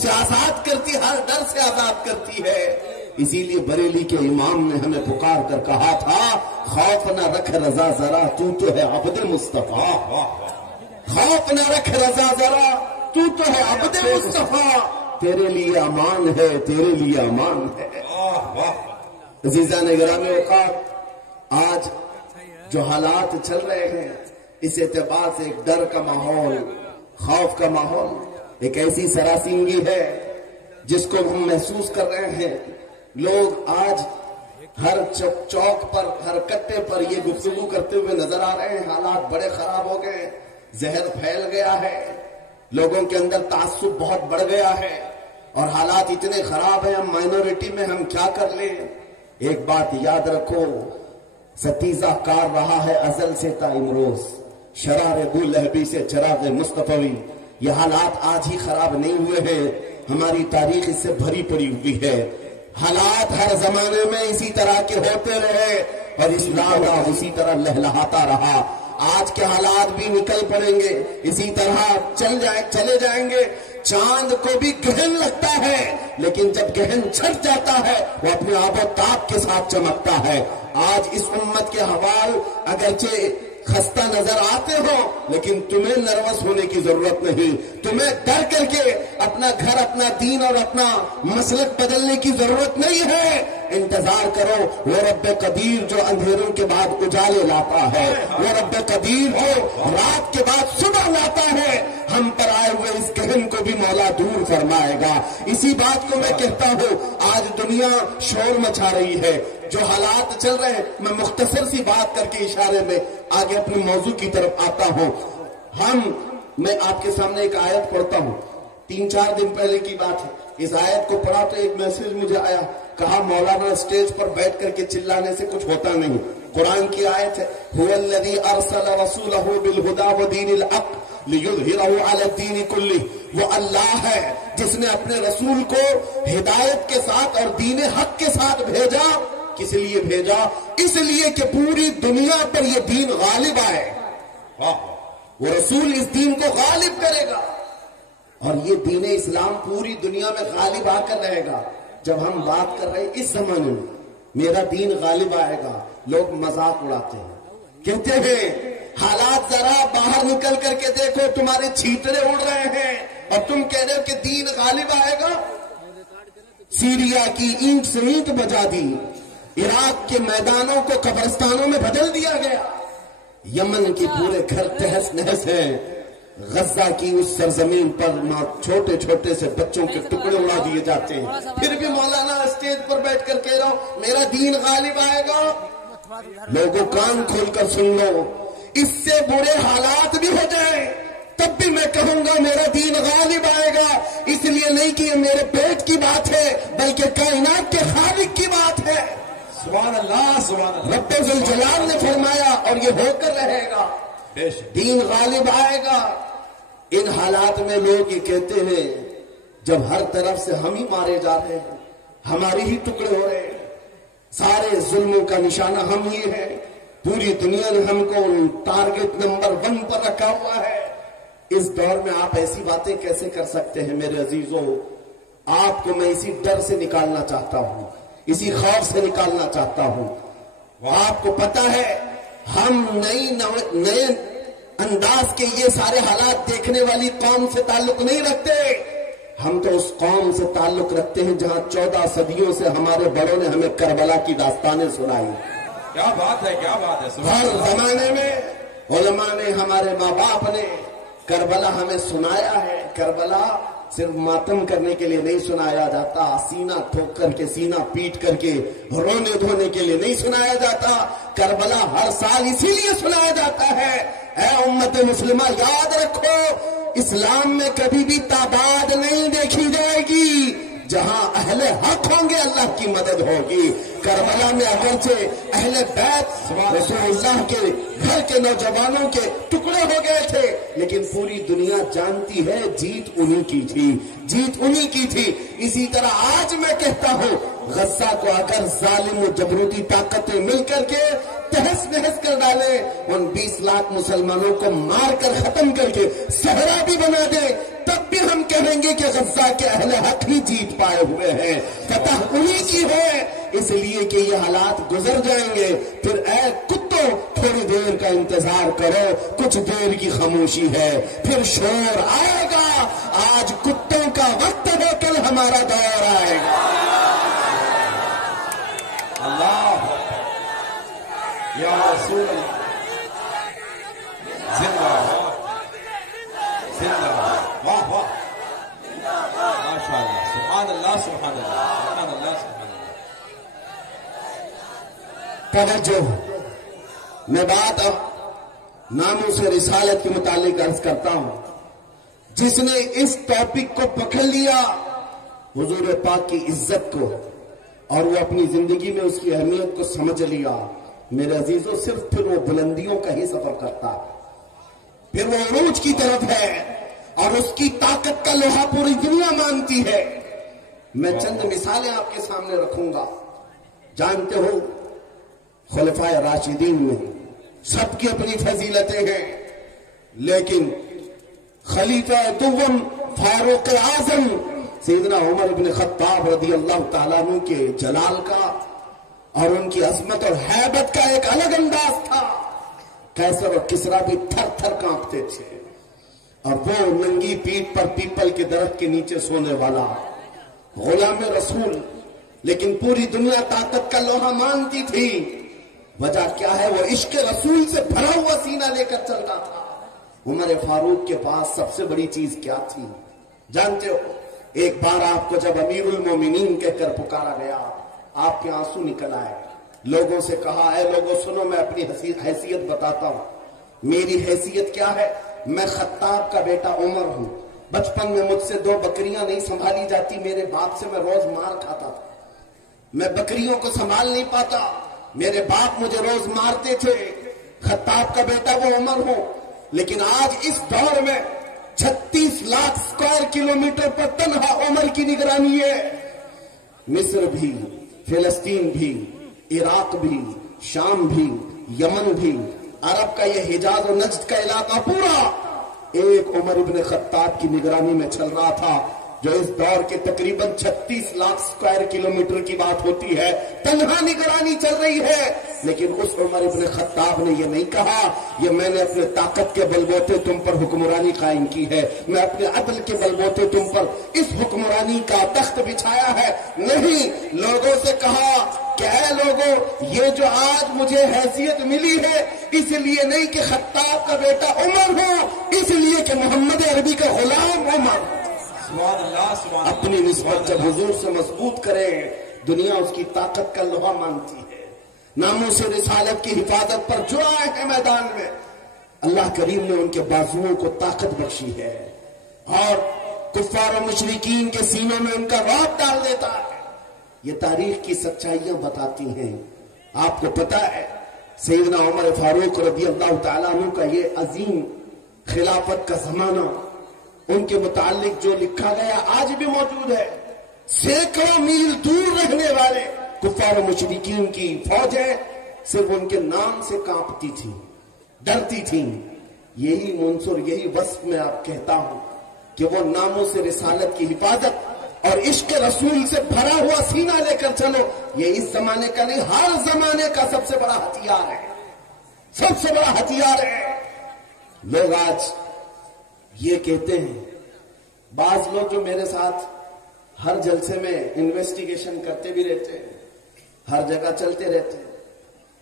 اسے آزاد کرتی، ہر ڈر سے آزاد کرتی ہے۔ اسی لیے بریلی کے امام نے ہمیں پکار کر کہا تھا، خوف نہ رکھ رضا ذرا تو ہے عبد مصطفیٰ، خوف نہ رکھ رضا ذرا تو ہے عبد مصطفیٰ، تیرے لیے امان ہے، تیرے لیے امان ہے۔ عزیزان گرامی اوقات، آج جو حالات چل رہے ہیں اس اعتبار سے ایک ڈر کا ماحول، خوف کا ماحول، ایک ایسی سراسیمگی ہے جس کو ہم محسوس کر رہے ہیں۔ لوگ آج ہر چوک پر، ہر کٹے پر یہ گفتگو کرتے ہوئے نظر آ رہے ہیں، حالات بڑے خراب ہو گئے، زہر پھیل گیا ہے، لوگوں کے اندر تعصب بہت بڑھ گیا ہے، اور حالات اتنے خراب ہیں، ہم مائنورٹی میں ہم کیا کر لیں۔ ایک بات یاد رکھو، ستیزہ کار رہا ہے ازل سے تا امروز، شرار ابو لہبی سے چراغ مصطفی۔ یہ حالات آج ہی خراب نہیں ہوئے ہیں، ہماری تاریخ اس سے بھری پڑی ہوئی ہے۔ حالات ہر زمانے میں اسی طرح کے ہوتے رہے اور اسلام اسی طرح لہلہاتا رہا۔ آج کے حالات بھی نکل پڑیں گے، اسی طرح چلے جائیں گے۔ چاند کو بھی گہن لگتا ہے، لیکن جب گہن چھٹ جاتا ہے وہ اپنے آب و تاب کے ساتھ چمکتا ہے۔ آج اس امت کے حوال اگرچہ خستہ نظر آتے ہو، لیکن تمہیں نروس ہونے کی ضرورت نہیں، تمہیں ڈر کر کے اپنا گھر، اپنا دین اور اپنا مسلک بدلنے کی ضرورت نہیں ہے۔ انتظار کرو وہ رب قدیر جو اندھیروں کے بعد اجالے لاتا ہے، وہ رب قدیر جو رات کے بعد صبح لاتا ہے، ہم پر آئے ہوئے اس گہن کو بھی مولا دور فرمائے گا۔ اسی بات کو میں کہتا ہوں، آج دنیا شور مچا رہی ہے، جو حالات چل رہے ہیں، میں مختصر سی بات کر کے اشارے میں آگے اپنے موضوع کی طرف آتا ہوں۔ میں آپ کے سامنے ایک آیت پڑھتا ہوں، 3-4 دن پہلے کی بات ہے۔ اس آیت کو پڑھا تو ایک میسج مجھے آیا، کہا مولانا اسٹیج پر بیٹھ کر کے چلانے سے کچھ ہوتا نہیں۔ قرآن کی آیت ہے، هو الذی ارسل رسولہ بالہدی ودین الحق لیظہرہ علی الدین کلہ۔ وہ اللہ ہے جس نے اپنے رسول کو ہدایت کے ساتھ اور دین حق کے ساتھ بھیجا۔ کس لیے بھیجا؟ اس لیے کہ پوری دنیا پر یہ دین غالب آئے۔ وہ رسول اس دین کو غالب کرے گا، اور یہ دین اسلام پوری دنیا میں غالب آ کر رہے گا۔ جب ہم بات کر رہے ہیں اس زمانے میں میرا دین غالب آئے گا، لوگ مذاق اڑاتے ہیں، کہتے ہیں حالات ذرا باہر نکل کر کے دیکھو، تمہارے چھیترے اڑ رہے ہیں اور تم کہہ رہے ہو کہ دین غالب آئے گا۔ سیریا کی اینٹ سے اینٹ بجا دی، عراق کے میدانوں کو قبرستانوں میں بدل دیا گیا، یمن کی پورے گھر تہس نہس ہیں، غزہ کی اس سرزمین پر چھوٹے چھوٹے سے بچوں کے ٹکڑے اڑا دیے جاتے ہیں، پھر بھی مولانا اسٹیج پر بیٹھ کر کہہ رہا ہوں میرا دین غالب آئے گا۔ لوگوں کان کھول کر سن لو، اس سے برے حالات بھی ہو جائیں تب بھی میں کہوں گا میرا دین غالب آئے گا، اس لیے نہیں کہ یہ میرے پیٹ کی بات ہے بلکہ کائنات کے خالق کی بات ہے۔ سبحان اللہ، سبحان اللہ۔ رب ذوالجلال نے فرمایا اور یہ ہو کر رہے گا، دین غالب آئے گا۔ ان حالات میں لوگ یہ کہتے ہیں جب ہر طرف سے ہم ہی مارے جا رہے ہیں، ہماری ہی ٹکڑے ہو رہے ہیں، سارے ظلموں کا نشانہ ہم ہی ہے، پوری دنیا نے ہم کو ٹارگٹ نمبر 1 پر رکھا ہوا ہے۔ اس دور میں آپ ایسی باتیں کیسے کر سکتے ہیں؟ میرے عزیزوں، آپ کو میں اسی ڈر سے نکالنا چاہتا ہوں، اسی خوف سے نکالنا چاہتا ہوں۔ آپ کو پتا ہے ہم نئے انداز کے یہ سارے حالات دیکھنے والی قوم سے تعلق نہیں رکھتے، ہم تو اس قوم سے تعلق رکھتے ہیں جہاں 14 صدیوں سے ہمارے بڑوں نے ہمیں کربلا کی داستانیں سنائی۔ کیا بات ہے، کیا بات ہے۔ ہر زمانے میں علماء نے، ہمارے ماں باپ نے کربلا ہمیں سنایا ہے۔ کربلا صرف ماتم کرنے کے لیے نہیں سنایا جاتا، سینہ ٹھوک کر کے، سینہ پیٹ کر کے رونے دھونے کے لیے نہیں سنایا جاتا۔ کربلا ہر سال اسی لیے سنایا جاتا ہے، اے امت مسلمہ یاد رکھو، اسلام میں کبھی بھی تعداد نہیں دیکھی جائے گی، جہاں اہل حق ہوں گے اللہ کی مدد ہوگی۔ کربلا میں اگرچہ اہل بیت رسول اللہ کے گھر کے نوجوانوں کے ٹکڑے ہو گئے تھے، لیکن پوری دنیا جانتی ہے جیت انہی کی تھی، جیت انہی کی تھی۔ اسی طرح آج میں کہتا ہوں غزہ کو اگر ظالم و جبروتی طاقتیں مل کر کے تہس نہس کر ڈالے، ان 20 لاکھ مسلمانوں کو مار کر ختم کر کے صحرا بھی بنا دے، تب بھی ہم کہیں گے کہ غزہ کے اہل حق ہی جیت پائے ہوئے ہیں، فتح انہی کی ہے، اس لیے کہ یہ حالات گزر جائیں گے۔ پھر اے کتوں تھوڑی دیر کا انتظار کرو، کچھ دیر کی خاموشی ہے، پھر شور آئے گا۔ آج کتوں کا وقت ہے، کل ہمارا دور آئے گا۔ اللہ یا رسول اللہ، زندہ باد، زندہ باد، واہ واہ، ماشاء اللہ، سبحان اللہ، سبحان اللہ، سبحان اللہ، سبحان اللہ۔ توجہ، میں بات اب ناموس رسالت کے متعلق عرض کرتا ہوں۔ جس نے اس ٹاپک کو پکڑ لیا، حضور پاک کی عزت کو، اور وہ اپنی زندگی میں اس کی اہمیت کو سمجھ لیا، میرے عزیزوں، صرف پھر وہ بلندیوں کا ہی سفر کرتا، پھر وہ عروج کی طرف ہے، اور اس کی طاقت کا لوہا پوری دنیا مانتی ہے۔ میں چند مثالیں آپ کے سامنے رکھوں گا۔ جانتے ہو خلفائے راشدین میں سب کی اپنی فضیلتیں ہیں، لیکن خلیفہ دوم فاروق اعظم سیدنا عمر بن خطاب رضی اللہ تعالیٰ عنہ کے جلال کا اور ان کی عظمت اور ہیبت کا ایک الگ انداز تھا۔ قیصر اور کسریٰ بھی تھر تھر کانپتے تھے، اور وہ ننگی پیٹھ پر پیپل کے درخت کے نیچے سونے والا غلام رسول، لیکن پوری دنیا طاقت کا لوہا مانتی تھی۔ وجہ کیا ہے؟ وہ عشق رسول سے بھرا ہوا سینہ لے کر چلتا تھا۔ عمر فاروق کے پاس سب سے بڑی چیز کیا تھی جانتے ہو؟ ایک بار آپ کو جب امیر المومنین کہہ کر پکارا گیا، آپ کے آنسو نکل آئے، لوگوں سے کہا، اے لوگوں سنو، میں اپنی حیثیت بتاتا ہوں۔ میری حیثیت کیا ہے؟ میں خطاب کا بیٹا عمر ہوں۔ بچپن میں مجھ سے 2 بکریاں نہیں سنبھالی جاتی، میرے باپ سے میں روز مار کھاتا تھا، میں بکریوں کو سنبھال نہیں پاتا، میرے باپ مجھے روز مارتے تھے۔ خطاب کا بیٹا وہ عمر ہوں، لیکن آج اس دور میں 36 لاکھ اسکوائر کلومیٹر پر تنہا عمر کی نگرانی ہے۔ مصر بھی، فلسطین بھی، عراق بھی، شام بھی، یمن بھی، عرب کا یہ حجاز و نجد کا علاقہ پورا ایک عمر ابن خطاب کی نگرانی میں چل رہا تھا، جو اس دور کے تقریباً 36 لاکھ اسکوائر کلومیٹر کی بات ہوتی ہے، تنہا نگرانی چل رہی ہے۔ لیکن اس عمر ابن خطاب نے یہ نہیں کہا، یہ میں نے اپنے طاقت کے بلبوتے تم پر حکمرانی قائم کی ہے، میں اپنے عدل کے بلبوتے تم پر اس حکمرانی کا تخت بچھایا ہے۔ نہیں، لوگوں سے کہا کہ اے لوگوں، یہ جو آج مجھے حیثیت ملی ہے، اس لیے نہیں کہ خطاب کا بیٹا عمر ہو، اس لیے کہ محمد عربی کا غلام عمر۔ سبحان اللہ، سبحان اللہ، اپنی نسبت جب حضور سے مضبوط کرے، دنیا اس کی طاقت کا لوہا مانتی ہے۔ ناموس رسالت کی حفاظت پر جو آئے ہیں میدان میں، اللہ کریم نے ان کے بازوؤں کو طاقت بخشی ہے، اور کفار و مشرکین کے سینوں میں ان کا رعب ڈال دیتا ہے۔ یہ تاریخ کی سچائیاں بتاتی ہیں۔ آپ کو پتا ہے سیدنا عمر فاروق رضی اللہ تعالیٰ عنہ کا یہ عظیم خلافت کا زمانہ، ان کے متعلق جو لکھا گیا آج بھی موجود ہے۔ سینکڑوں میل دور رہنے والے کفار و مشرکین کی فوجیں صرف ان کے نام سے کانپتی تھی، ڈرتی تھیں۔ یہی منصر، یہی وصف میں آپ کہتا ہوں کہ وہ ناموس رسالت کی حفاظت اور عشق رسول سے بھرا ہوا سینہ لے کر چلو، یہ اس زمانے کا نہیں، ہر زمانے کا سب سے بڑا ہتھیار ہے، سب سے بڑا ہتھیار ہے۔ لوگ آج یہ کہتے ہیں، بعض لوگ جو میرے ساتھ ہر جلسے میں انویسٹیگیشن کرتے بھی رہتے ہیں، ہر جگہ چلتے رہتے ہیں،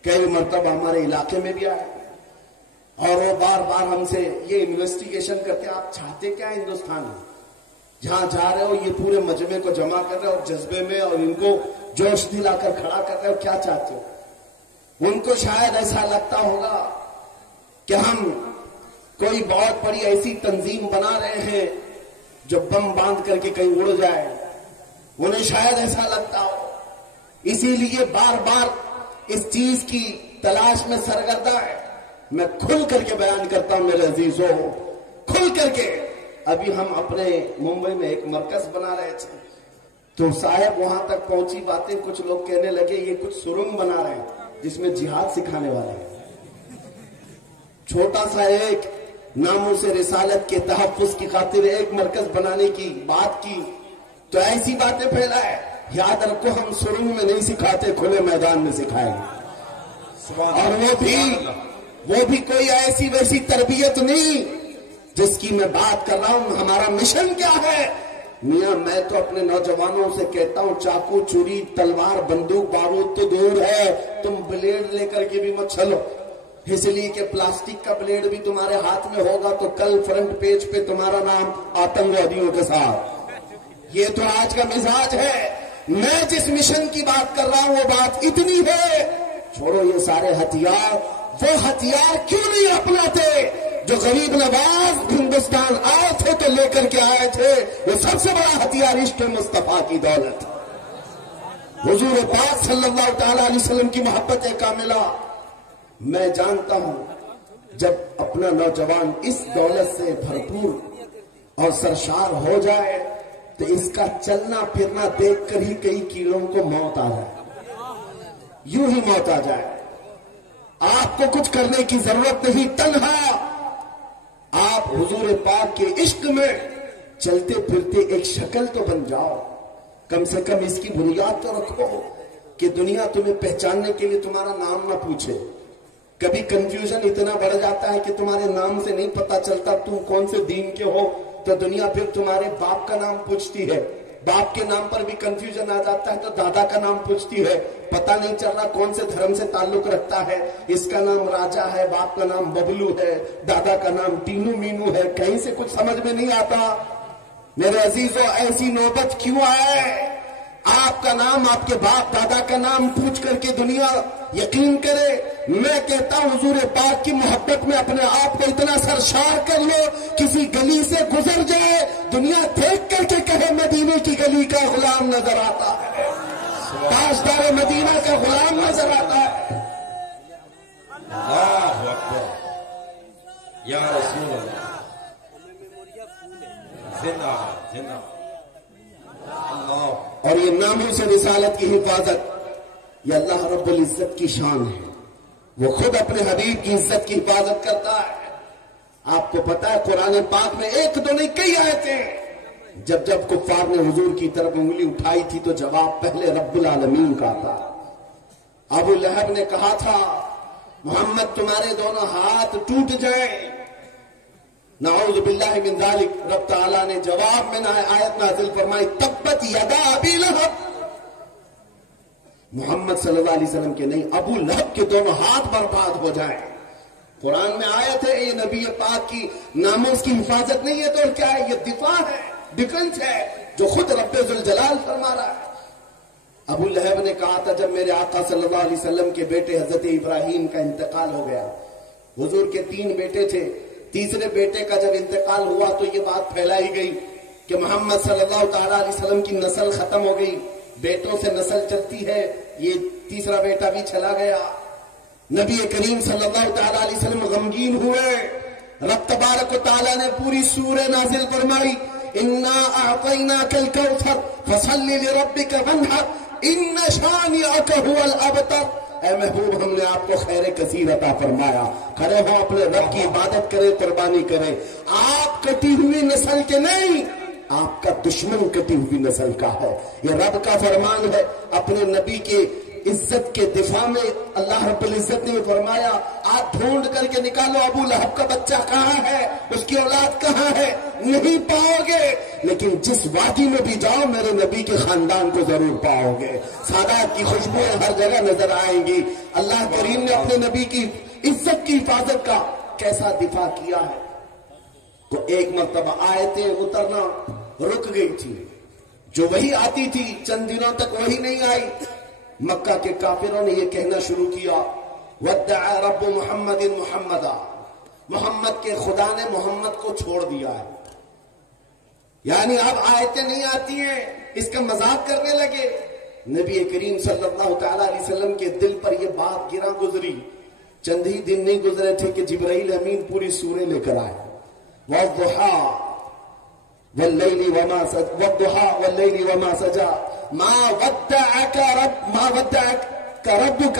کئی مرتبہ ہمارے علاقے میں بھی آئے، اور وہ بار بار ہم سے یہ انویسٹیگیشن کرتے ہیں، آپ چاہتے کیا ہندوستان میں؟ جہاں جا رہے ہو یہ پورے مجمع کو جمع کر رہے ہو اور جذبے میں، اور ان کو جوش دلا کر کھڑا کر رہے ہو، کیا چاہتے ہو؟ ان کو شاید ایسا لگتا ہوگا کہ ہم کوئی بہت بڑی ایسی تنظیم بنا رہے ہیں جو بم باندھ کر کے کہیں اڑ جائے، انہیں شاید ایسا لگتا ہو، اسی لیے بار بار اس چیز کی تلاش میں سرگردہ ہے۔ میں کھل کر کے بیان کرتا ہوں میرے عزیزوں، کھل کر کے۔ ابھی ہم اپنے ممبئی میں ایک مرکز بنا رہے تھے، تو صاحب وہاں تک پہنچی باتیں، کچھ لوگ کہنے لگے یہ کچھ سرنگ بنا رہے ہیں۔ جس میں جہاد سکھانے والا ہے. چھوٹا سا ایک ناموس رسالت کے تحفظ کی خاطر ایک مرکز بنانے کی بات کی تو ایسی باتیں پھیلائے. یاد رکھو ہم شروع میں نہیں سکھاتے، کھلے میدان میں سکھائیں گے. اور وہ بھی کوئی ایسی ویسی تربیت نہیں جس کی میں بات کر رہا ہوں. ہمارا مشن کیا ہے؟ میاں میں تو اپنے نوجوانوں سے کہتا ہوں چاقو چوری تلوار بندوق بارود تو دور ہے، تم بلیڈ لے کر کے بھی مت چلو، اس لیے کہ پلاسٹک کا بلیڈ بھی تمہارے ہاتھ میں ہوگا تو کل فرنٹ پیج پہ تمہارا نام آتنکوادیوں کے ساتھ. یہ تو آج کا مزاج ہے. میں جس مشن کی بات کر رہا ہوں وہ بات اتنی ہے. چھوڑو یہ سارے ہتھیار، وہ ہتھیار کیوں نہیں اپناتے جو غریب نواز ہندوستان آئے تھے تو لے کر کے آئے تھے. وہ سب سے بڑا ہتھیار عشق مصطفیٰ کی دولت، حضور پاک صلی اللہ تعالی علیہ وسلم کی محبت کاملہ. میں جانتا ہوں جب اپنا نوجوان اس دولت سے بھرپور اور سرشار ہو جائے تو اس کا چلنا پھرنا دیکھ کر ہی کئی کیڑوں کو موت آ جائے، یوں ہی موت آ جائے. آپ کو کچھ کرنے کی ضرورت نہیں، تنہا آپ حضور پاک کے عشق میں چلتے پھرتے ایک شکل تو بن جاؤ. کم سے کم اس کی بنیاد تو رکھو کہ دنیا تمہیں پہچاننے کے لیے تمہارا نام نہ پوچھے. کبھی کنفیوژن اتنا بڑھ جاتا ہے کہ تمہارے نام سے نہیں پتا چلتا تم کون سے دین کے ہو تو دنیا پھر تمہارے باپ کا نام پوچھتی ہے. باپ کے نام پر بھی کنفیوژن آ جاتا ہے تو دادا کا نام پوچھتی ہے. پتہ نہیں چل رہا کون سے دھرم سے تعلق رکھتا ہے. اس کا نام راجا ہے، باپ کا نام ببلو ہے، دادا کا نام تینو مینو ہے. کہیں سے کچھ سمجھ میں نہیں آتا. میرے عزیزوں ایسی نوبت کیوں آئے؟ آپ کا نام، آپ کے باپ دادا کا نام پوچھ کر کے دنیا یقین کرے. میں کہتا ہوں حضور پاک کی محبت میں اپنے آپ کو اتنا سرشار کر لو، کسی گلی سے گزر جائے دنیا دیکھ کر کے کہے مدینے کی گلی کا غلام نظر آتا ہے، تاجدار مدینہ کا غلام نظر آتا ہے. اللہ اکبر یا رسول اللہ، زندہ زندہ اللہ. اور یہ ناموس رسالت کی حفاظت یہ اللہ رب العزت کی شان ہے. وہ خود اپنے حبیب کی عزت کی حفاظت کرتا ہے. آپ کو پتا ہے قرآن پاک میں ایک دو نہیں کئی آیتیں جب جب کفار نے حضور کی طرف انگلی اٹھائی تھی تو جواب پہلے رب العالمین کا تھا. ابو لہب نے کہا تھا محمد تمہارے دونوں ہاتھ ٹوٹ جائیں، نعوذ باللہ من ذالک. رب تعالیٰ نے جواب میں آیت نازل فرمائی تبت یدا ابی لہب. محمد صلی اللہ علیہ وسلم کے نہیں، ابو لہب کے دونوں ہاتھ برباد ہو جائیں. قرآن میں آیت ہے یہ نبی پاک کی ناموس کی حفاظت نہیں ہے تو اور کیا ہے؟ یہ دفاع ہے، ڈیفنس ہے جو خود رب ذوالجلال فرما رہا ہے. ابو لہب نے کہا تھا جب میرے آقا صلی اللہ علیہ وسلم کے بیٹے حضرت ابراہیم کا انتقال ہو گیا، حضور کے 3 بیٹے تھے، تیسرے بیٹے کا جب انتقال ہوا تو یہ بات پھیلائی گئی کہ محمد صلی اللہ تعالی علیہ وسلم کی نسل ختم ہو گئی، بیٹوں سے نسل چلتی ہے، یہ تیسرا بیٹا بھی چلا گیا. نبی کریم صلی اللہ تعالی علیہ وسلم غمگین ہوئے. رب تبارک و تعالی نے پوری سورہ نازل فرمائی انا اعطیناک الکوثر فصل لربک وانحر ان شانئک هو الابتر. اے محبوب ہم نے آپ کو خیر کثیر عطا فرمایا، کھڑے ہو اپنے رب کی عبادت کرے، قربانی کرے. آپ کٹی ہوئی نسل کے نہیں، آپ کا دشمن کٹی ہوئی نسل کا ہے. یہ رب کا فرمان ہے. اپنے نبی کے عزت کے دفاع میں اللہ رب العزت نے فرمایا آپ ڈھونڈ کر کے نکالو ابو لہب کا بچہ کہاں ہے، اس کی اولاد کہاں ہے، نہیں پاؤ گے. لیکن جس وادی میں بھی جاؤ میرے نبی کے خاندان کو ضرور پاؤ گے. سادات کی خوشبوئیں ہر جگہ نظر آئیں گی. اللہ کریم نے اپنے نبی کی عزت کی حفاظت کا کیسا دفاع کیا ہے. تو ایک مرتبہ آیتیں اترنا رک گئی تھی، جو وہی آتی تھی چند دنوں تک وہی نہیں آئی. مکہ کے کافروں نے یہ کہنا شروع کیا ودع رب محمد محمدا، محمد کے خدا نے محمد کو چھوڑ دیا ہے. یعنی اب آیتیں نہیں آتی ہیں، اس کا مذاق کرنے لگے. نبی کریم صلی اللہ تعالی علیہ وسلم کے دل پر یہ بات گراں گزری. چند ہی دن نہیں گزرے تھے کہ جبرائیل امین پوری سورہ لے کر آئے. والضحى والليل وما سجى ما ودعك ربك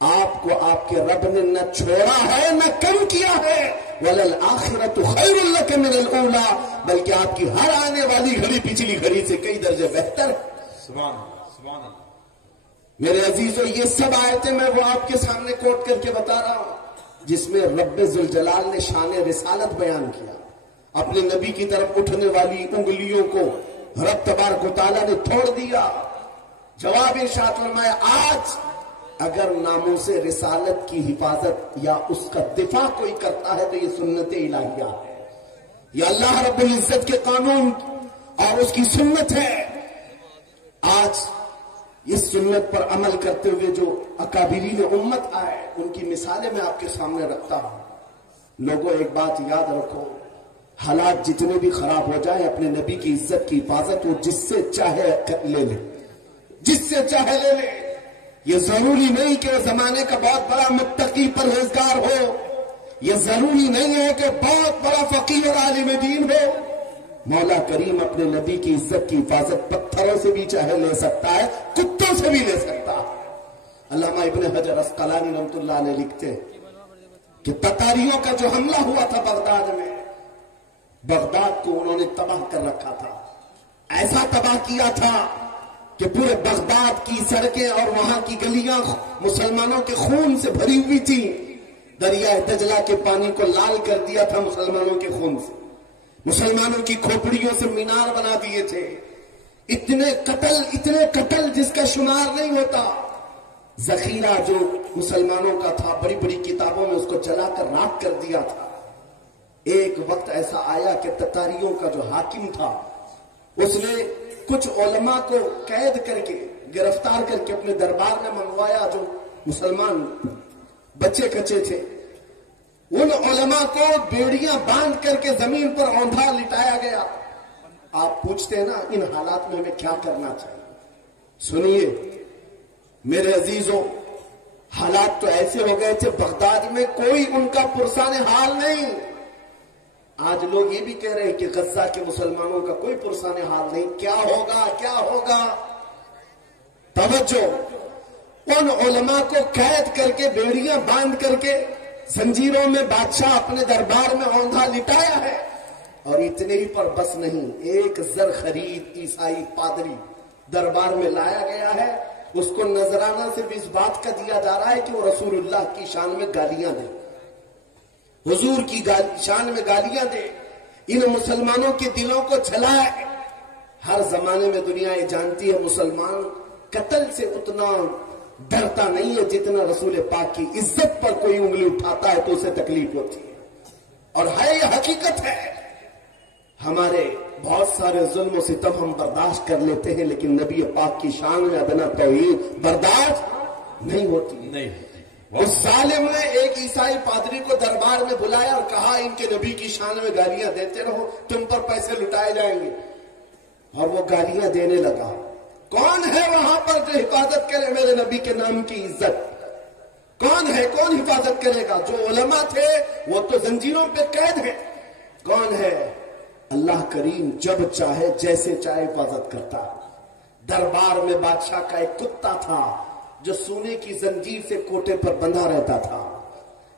آپ کو آپ کے رب نے نہ چھوڑا ہے نہ کم کیا ہے، وَلَلْآخِرَةُ خَيْرٌ لَكَ مِنَ الْأُولَى، بلکہ آپ کی ہر آنے والی گھڑی پچھلی گھڑی سے کئی درجے بہتر ہے۔ سبحان اللہ، سبحان اللہ۔ میرے عزیزو، یہ سب آیتیں میں وہ آپ کے سامنے کوٹ کر کے بتا رہا ہوں جس میں رب ذوالجلال نے شان رسالت بیان کیا، اپنے نبی کی طرف اٹھنے والی انگلیوں کو رب تبارک و تعالیٰ نے توڑ دیا۔ جواب ارشاد فرمایا، آج اگر ناموس رسالت کی حفاظت یا اس کا دفاع کوئی کرتا ہے تو یہ سنت الہیہ ہے، یہ اللہ رب العزت کے قانون اور اس کی سنت ہے۔ آج اس سنت پر عمل کرتے ہوئے جو اکابرین امت آئے، ان کی مثالیں میں آپ کے سامنے رکھتا ہوں۔ لوگوں، ایک بات یاد رکھو، حالات جتنے بھی خراب ہو جائیں، اپنے نبی کی عزت کی حفاظت وہ جس سے چاہے لے لے، جس سے چاہے لے لے۔ یہ ضروری نہیں کہ وہ زمانے کا بہت بڑا متقی پرہیزگار ہو، یہ ضروری نہیں ہے کہ بہت بڑا فقیہ اور عالم دین ہو۔ مولا کریم اپنے نبی کی عزت کی حفاظت پتھروں سے بھی چاہے لے سکتا ہے، کتوں سے بھی لے سکتا ہے۔ علامہ ابن حجر عسقلانی رحمۃ اللہ علیہ لکھتے ہیں کہ تتاریوں کا جو حملہ ہوا تھا بغداد میں، بغداد کو انہوں نے تباہ کر رکھا تھا، ایسا تباہ کیا تھا کہ پورے بغداد کی سڑکیں اور وہاں کی گلیاں مسلمانوں کے خون سے بھری ہوئی تھی۔ دریائے دجلہ کے پانی کو لال کر دیا تھا مسلمانوں کے خون سے، مسلمانوں کی کھوپڑیوں سے مینار بنا دیے تھے۔ اتنے قتل جس کا شمار نہیں ہوتا۔ ذخیرہ جو مسلمانوں کا تھا بڑی بڑی کتابوں میں اس کو جلا کر راکھ کر دیا تھا۔ ایک وقت ایسا آیا کہ تتاریوں کا جو حاکم تھا اس نے کچھ علماء کو قید کر کے گرفتار کر کے اپنے دربار میں منگوایا، جو مسلمان بچے کچے تھے۔ ان علماء کو بیڑیاں باندھ کر کے زمین پر اوندھا لٹایا گیا۔ آپ پوچھتے ہیں نا ان حالات میں ہمیں کیا کرنا چاہیے؟ سنیے میرے عزیزوں، حالات تو ایسے ہو گئے تھے بغداد میں کوئی ان کا پرسان حال نہیں۔ آج لوگ یہ بھی کہہ رہے ہیں کہ غزہ کے مسلمانوں کا کوئی پرسان حال نہیں، کیا ہوگا کیا ہوگا؟ توجہ، ان علماء کو قید کر کے بیڑیاں باندھ کر کے زنجیروں میں بادشاہ اپنے دربار میں اوندھا لٹایا ہے۔ اور اتنے ہی پر بس نہیں، ایک زر خرید عیسائی پادری دربار میں لایا گیا ہے، اس کو نذرانہ صرف اس بات کا دیا جا رہا ہے کہ وہ رسول اللہ کی شان میں گالیاں دے، حضور کی شان میں گالیاں دے، ان مسلمانوں کے دلوں کو جھلائے۔ ہر زمانے میں دنیا یہ جانتی ہے مسلمان قتل سے اتنا ڈرتا نہیں ہے جتنا رسول پاک کی عزت پر کوئی انگلی اٹھاتا ہے تو اسے تکلیف ہوتی ہے، اور ہے یہ حقیقت ہے۔ ہمارے بہت سارے ظلم و ستم ہم برداشت کر لیتے ہیں، لیکن نبی پاک کی شان میں ادنا توہین برداشت نہیں ہوتی۔ اس ظالم نے ایک عیسائی پادری کو دربار میں بلایا اور کہا ان کے نبی کی شان میں گالیاں دیتے رہو، تم پر پیسے لٹائے جائیں گے۔ اور وہ گالیاں دینے لگا۔ کون ہے وہاں پر جو حفاظت کرے میرے نبی کے نام کی عزت؟ کون ہے؟ کون حفاظت کرے گا؟ جو علماء تھے وہ تو زنجیروں پہ قید ہیں۔ کون ہے؟ اللہ کریم جب چاہے جیسے چاہے حفاظت کرتا۔ دربار میں بادشاہ کا ایک کتا تھا جو سونے کی زنجیر سے کوٹے پر بندھا رہتا تھا،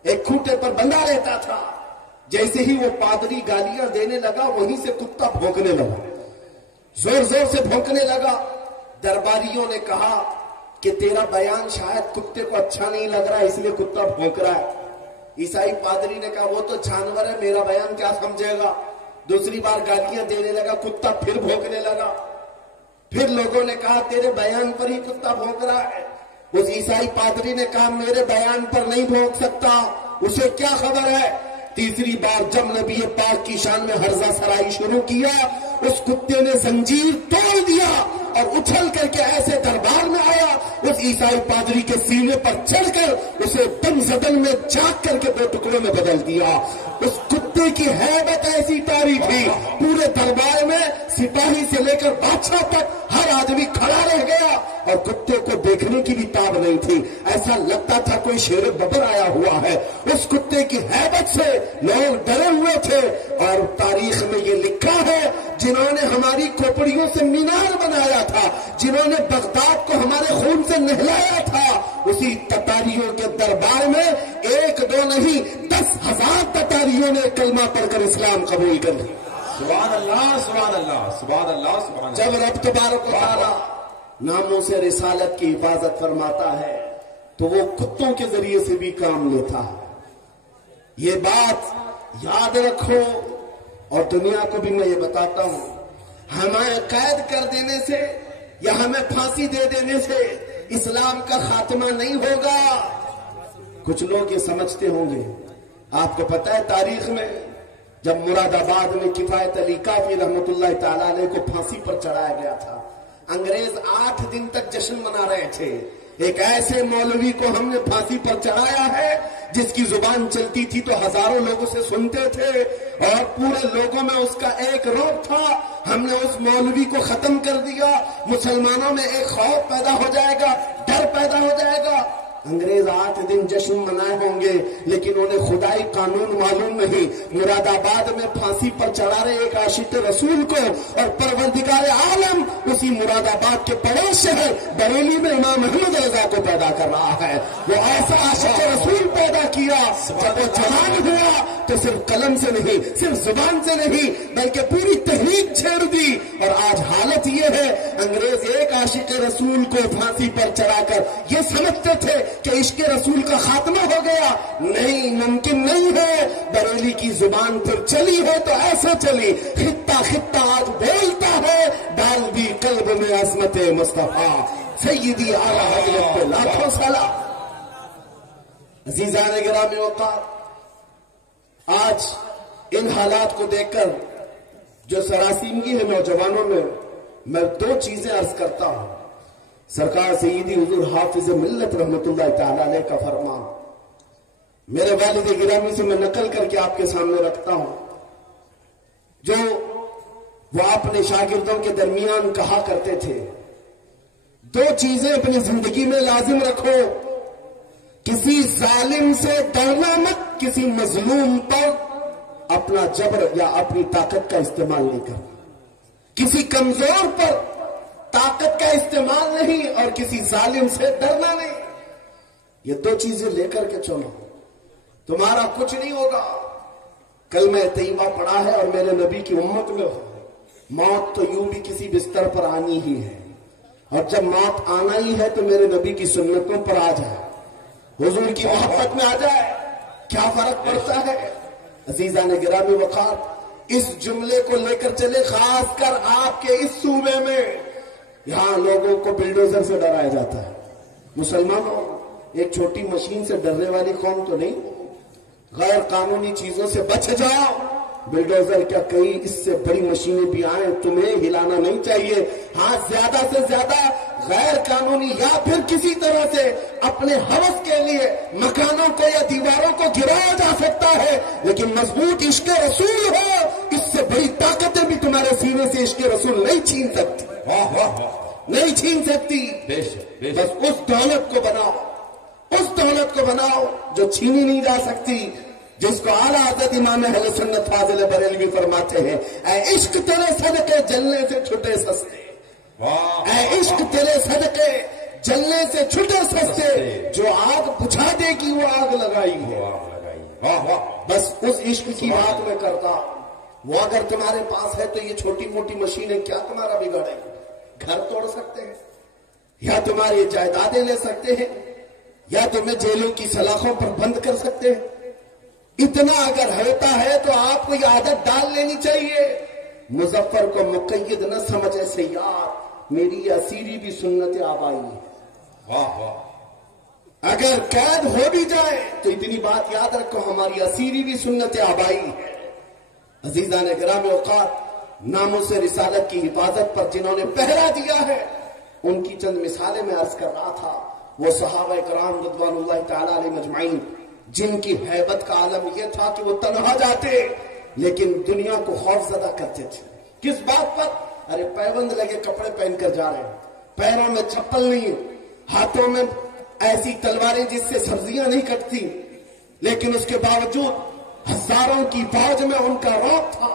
ایک کھوٹے پر بندھا رہتا تھا۔ جیسے ہی وہ پادری گالیاں دینے لگا وہیں سے کتا بھونکنے لگا، زور زور سے بھونکنے لگا۔ درباریوں نے کہا کہ تیرا بیان شاید کتے کو اچھا نہیں لگ رہا اس لیے کتا بھونک رہا ہے۔ عیسائی پادری نے کہا وہ تو جانور ہے، میرا بیان کیا سمجھے گا؟ دوسری بار گالیاں دینے لگا، کتا پھر بھونکنے لگا۔ پھر لوگوں نے کہا تیرے بیان پر ہی کتا بھونک رہا ہے۔ اس عیسائی پادری نے کہا میرے بیان پر نہیں بھونک سکتا، اسے کیا خبر ہے؟ تیسری بار جب نبی پاک کی شان میں ہرزہ سرائی شروع کیا، اس کتے نے زنجیر توڑ دیا اور اچھل کر کے ایسے دربار میں آیا، اس عیسائی پادری کے سینے پر چڑھ کر اسے دم زدن میں چاک کر کے 2 ٹکڑوں میں بدل دیا۔ اس کتے کی ہیبت ایسی طاری تھی، پورے دربار میں سپاہی سے لے کر بادشاہ تک ہر آدمی کھڑا رہ گیا اور کتے کو دیکھنے کی بھی تاب نہیں تھی، ایسا لگتا تھا کوئی شیر ببر آیا ہوا ہے۔ اس کتے کی ہیبت سے لوگ ڈرے ہوئے تھے، اور تاریخ میں یہ لکھا ہے جنہوں نے ہماری کھوپڑیوں سے مینار بنایا تھا، جنہوں نے بغداد کو ہمارے خون سے نہلایا تھا، اسی تتاریوں کے دربار میں 1 2 نہیں 10,000 تتاریوں نے کلمہ پڑھ کر اسلام قبول کر لیا۔ سبحان اللہ سبحان اللہ سبحان اللہ سبحان اللہ۔ جب رب تبارک و تعالی ناموں سے رسالت کی حفاظت فرماتا ہے تو وہ کتوں کے ذریعے سے بھی کام لیتا ہے۔ یہ بات یاد رکھو، اور دنیا کو بھی میں یہ بتاتا ہوں، ہمیں قید کر دینے سے یا ہمیں پھانسی دے دینے سے اسلام کا خاتمہ نہیں ہوگا۔ کچھ لوگ یہ سمجھتے ہوں گے، آپ کو پتہ ہے تاریخ میں جب مراد آباد میں کفایت علی کافی رحمت اللہ تعالیٰ علیہ کو پھانسی پر چڑھایا گیا تھا، انگریز 8 دن تک جشن منا رہے تھے۔ ایک ایسے مولوی کو ہم نے پھانسی پر چڑھایا ہے جس کی زبان چلتی تھی تو ہزاروں لوگ اسے سنتے تھے اور پورے لوگوں میں اس کا ایک روپ تھا۔ ہم نے اس مولوی کو ختم کر دیا، مسلمانوں میں ایک خوف پیدا ہو جائے گا، ڈر پیدا ہو جائے گا۔ انگریز 8 دن جشن منائے ہوں گے لیکن انہیں خدائی قانون معلوم نہیں۔ مراد آباد میں پھانسی پر چڑھا رہے ایک عاشق رسول کو، اور پروردگار عالم اسی مراد آباد کے پڑوس شہر بریلی میں امام احمد رضا کو پیدا کر رہا ہے۔ وہ ایسا عاشق رسول پیدا کیا، جب وہ جوان ہوا تو صرف قلم سے نہیں، صرف زبان سے نہیں، بلکہ پوری تحریک چھیڑ دی۔ اور آج حالت یہ ہے، انگریز ایک عاشق رسول کو پھانسی پر چڑھا کر یہ سمجھتے تھے کہ عشق رسول کا خاتمہ ہو گیا۔ نہیں، ممکن نہیں ہے۔ بریلی کی زبان پھر چلی ہے تو ایسے چلی، خطہ خطہ آج بولتا ہے، ڈال دی قلب میں عظمت مصطفیٰ سیدی اعلیٰ حضرت پہ لاکھوں سلام۔ عزیزان گرامی وقار، آج ان حالات کو دیکھ کر جو سراسیمگی ہے نوجوانوں میں 2 چیزیں عرض کرتا ہوں۔ سرکار سیدی حضور حافظ ملت رحمت اللہ تعالی علیہ کا فرمان میرے والد گرامی سے میں نقل کر کے آپ کے سامنے رکھتا ہوں، جو وہ اپنے شاگردوں کے درمیان کہا کرتے تھے، 2 چیزیں اپنی زندگی میں لازم رکھو، کسی ظالم سے ڈرنا مت، کسی مظلوم پر اپنا جبر یا اپنی طاقت کا استعمال نہیں کرنا، کسی کمزور پر طاقت کا استعمال نہیں، اور کسی ظالم سے ڈرنا نہیں۔ یہ 2 چیزیں لے کر کے چلو، تمہارا کچھ نہیں ہوگا۔ کلمہ طیبہ پڑھا ہے اور میرے نبی کی امت میں ہو، موت تو یوں بھی کسی بستر پر آنی ہی ہے، اور جب موت آنا ہی ہے تو میرے نبی کی سنتوں پر آ جائے، حضور کی محبت میں آ جائے، کیا فرق پڑتا ہے؟ عزیزان گرامی وقار، اس جملے کو لے کر چلے، خاص کر آپ کے اس صوبے میں یہاں لوگوں کو بلڈوزر سے ڈرایا جاتا ہے۔ مسلمانوں، ایک چھوٹی مشین سے ڈرنے والی قوم تو نہیں، غیر قانونی چیزوں سے بچ جاؤ۔ بلڈوزر کیا کئی اس سے بڑی مشینیں بھی آئیں، تمہیں ہلانا نہیں چاہیے۔ ہاں، زیادہ سے زیادہ غیر قانونی یا پھر کسی طرح سے اپنے ہوس کے لیے مکانوں کو یا دیواروں کو گرایا جا سکتا ہے، لیکن مضبوط عشق رسول ہو، اس سے بڑی طاقتیں بھی تمہارے سینے سے عشق رسول نہیں چھین سکتی، نہیں چھین سکتی۔ بس اس دولت کو بناؤ، اس دولت کو بناؤ جو چھینی نہیں جا سکتی، جس کو اعلیٰ حضرت امام اہل سنت فاضل بریلوی فرماتے ہیں، اے عشق تیرے صدقے جلنے سے چھٹے سستے، اے عشق تیرے صدقے جلنے سے چھٹے سستے، جو آگ بجھا دے گی وہ آگ لگائی ہے۔ بس اس عشق کی بات میں کرتا ہوں۔ وہ اگر تمہارے پاس ہے تو یہ چھوٹی موٹی مشینیں کیا تمہارا بگاڑیں گے؟ گھر توڑ سکتے ہیں، یا تمہاری جائیدادیں لے سکتے ہیں، یا تمہیں جیلوں کی سلاخوں پر بند کر سکتے ہیں۔ اتنا اگر ہوتا ہے تو آپ کو یہ عادت ڈال لینی چاہیے، مظفر کو مقید نہ سمجھے سیار، میری یہ اسیری بھی سنت آبائی ہے۔ اگر قید ہو بھی جائے تو اتنی بات یاد رکھو، ہماری اسیری بھی سنت آبائی ہے۔ عزیزان گرامی اوقات، ناموں سے رسالت کی حفاظت پر جنہوں نے پہرا دیا ہے، ان کی چند مثالیں میں عرض کر رہا تھا۔ وہ صحابہ کرام رضوان اللہ تعالی علیہ مجمعین، جن کی ہیبت کا عالم یہ تھا کہ وہ تنہا جاتے لیکن دنیا کو خوف زدہ کرتے تھے۔ کس بات پر؟ ارے پیبند لگے کپڑے پہن کر جا رہے ہیں، پیروں میں چپل نہیں، ہاتھوں میں ایسی تلواریں جس سے سبزیاں نہیں کٹتی، لیکن اس کے باوجود ہزاروں کی فوج میں ان کا رعب تھا۔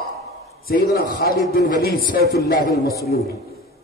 سیدنا خالد بن ولید سیف اللہ المسلول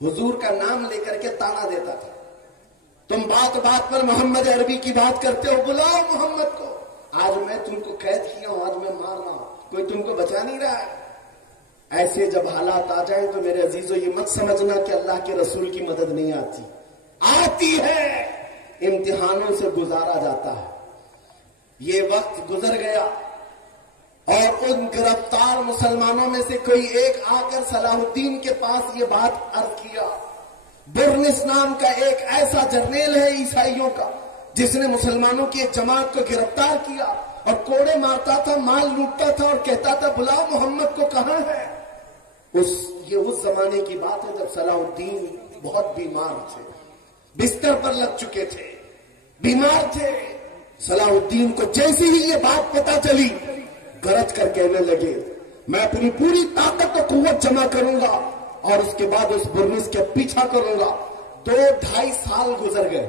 حضور کا نام لے کر کے تانا دیتا تھا، تم بات بات پر محمد عربی کی بات کرتے ہو، بلاؤ محمد کو، آج میں تم کو قید کیا ہوں، آج میں مار رہا ہوں، کوئی تم کو بچا نہیں رہا ہے۔ ایسے جب حالات آ جائیں تو میرے عزیزو یہ مت سمجھنا کہ اللہ کے رسول کی مدد نہیں آتی، آتی ہے، امتحانوں سے گزارا جاتا ہے۔ یہ وقت گزر گیا اور ان گرفتار مسلمانوں میں سے کوئی ایک آ کر صلاح الدین کے پاس یہ بات عرض کیا۔ برنس نام کا ایک ایسا جرنیل ہے عیسائیوں کا جس نے مسلمانوں کی ایک جماعت کو گرفتار کیا اور کوڑے مارتا تھا، مال لوٹتا تھا اور کہتا تھا بلاؤ محمد کو، کہاں ہے؟ یہ اس زمانے کی بات ہے جب صلاح الدین بہت بیمار تھے، بستر پر لگ چکے تھے، بیمار تھے۔ صلاح الدین کو جیسے ہی یہ بات پتا چلی، گرج کر کہنے لگے میں اپنی پوری طاقت و قوت جمع کروں گا اور اس کے بعد اس برنس کے پیچھا کروں گا۔ 2-2.5 سال گزر گئے،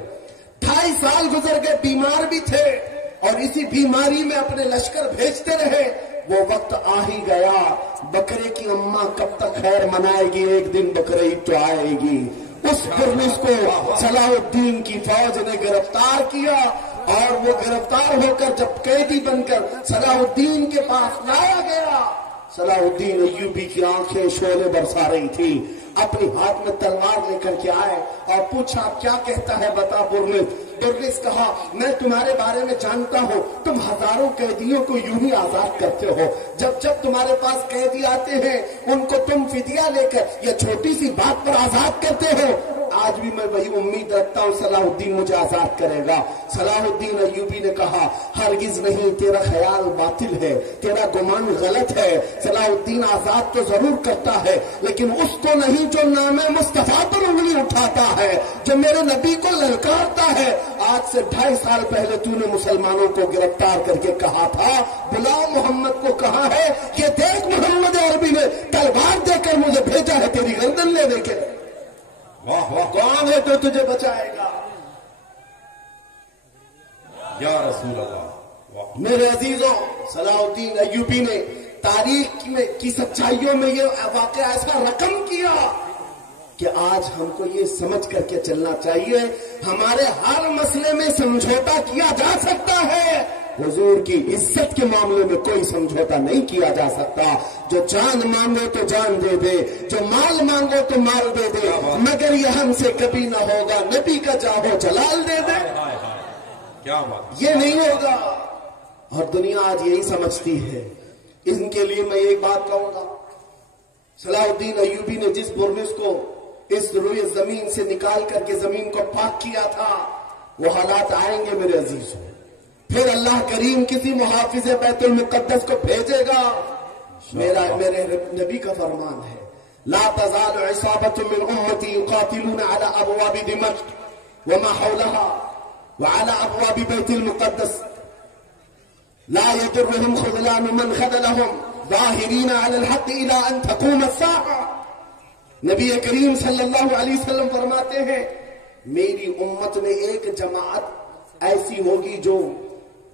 2.5 سال گزر گئے، بیمار بھی تھے اور اسی بیماری میں اپنے لشکر بھیجتے رہے۔ وہ وقت آ ہی گیا، بکرے کی اماں کب تک خیر منائے گی، ایک دن بکرے عید تو آئے گی۔ اس برنس کو صلاح الدین کی فوج نے گرفتار کیا اور وہ گرفتار ہو کر جب قیدی بن کر صلاح الدین کے پاس لایا گیا، صلاح الدین ایوبی کی آنکھیں شعلے برسا رہی تھی، اپنی ہاتھ میں تلوار لے کر کے آئے اور پوچھا کیا کہتا ہے بتا برنس۔ برنس کہا میں تمہارے بارے میں جانتا ہوں، تم ہزاروں قیدیوں کو یوں ہی آزاد کرتے ہو، جب جب تمہارے پاس قیدی آتے ہیں ان کو تم فدیہ لے کر یا چھوٹی سی بات پر آزاد کرتے ہو۔ آج بھی میں وہی امید رکھتا ہوں صلاح الدین مجھے آزاد کرے گا۔ صلاح الدین ایوبی نے کہا ہرگز نہیں، تیرا خیال باطل ہے، تیرا گمان غلط ہے، صلاح الدین آزاد تو ضرور کرتا ہے لیکن اس کو نہیں جو نام مصطفیٰ پر انگلی اٹھاتا ہے، جو میرے نبی کو للکارتا ہے۔ آج سے 2.5 سال پہلے تو نے مسلمانوں کو گرفتار کر کے کہا تھا بلاؤ محمد کو، کہاں ہے؟ یہ دیکھ محمد عربی نے تلوار دے کر مجھے بھیجا ہے تیری گردن لینے کے۔ واہ واہ، کون ہے تو تجھے بچائے گا؟ یا رسول اللہ، واہ۔ میرے عزیزوں، صلاح الدین ایوبی نے تاریخ کی سچائیوں میں یہ واقعہ ایسا رقم کیا کہ آج ہم کو یہ سمجھ کر کے چلنا چاہیے ہمارے ہر مسئلے میں سمجھوتا کیا جا سکتا ہے، حضور کی عزت کے معاملے میں کوئی سمجھوتا نہیں کیا جا سکتا۔ جو جان مانگو تو جان دے دے، جو مال مانگو تو مال دے دے، مگر یہ ہم سے کبھی نہ ہوگا نبی کا جاہو جلال دے دے، کیا بات، یہ نہیں ہوگا۔ اور دنیا آج یہی سمجھتی ہے۔ ان کے لیے میں ایک بات کہوں گا، صلاح الدین ایوبی نے جس برنس کو اس روئے زمین سے نکال کر کے زمین کو پاک کیا تھا، وہ حالات آئیں گے میرے عزیزوں، پھر اللہ کریم کسی محافظ بیت المقدس کو بھیجے گا۔ میرے نبی کا فرمان ہے لا تزال عصابة من امتی يقاتلون على ابواب دمشق وما حولها وعلى ابواب بیت المقدس لا يضرهم خذلان من خذلهم ظاهرين على الحق الى ان تقوم الساعة۔ نبی کریم صلی اللہ علیہ وسلم فرماتے ہیں میری امت میں ایک جماعت ایسی ہوگی جو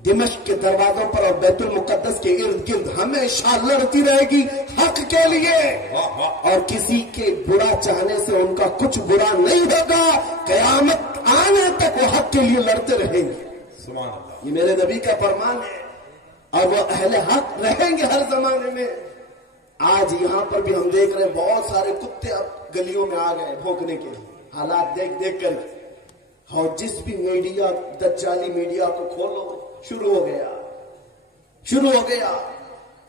دمشق کے دروازوں پر اور بیت المقدس کے ارد گرد ہمیشہ لڑتی رہے گی حق کے لیے، اور کسی کے برا چاہنے سے ان کا کچھ برا نہیں ہوگا، قیامت آنے تک وہ حق کے لیے لڑتے رہیں گے۔ سبحان اللہ، یہ میرے نبی کا فرمان ہے، اور وہ اہل حق رہیں گے ہر زمانے میں۔ آج یہاں پر بھی ہم دیکھ رہے ہیں بہت سارے کتے اب گلیوں میں آ گئے بھونکنے کے لیے، حالات دیکھ دیکھ کر، اور جس بھی میڈیا دجالی میڈیا کو کھولو شروع ہو گیا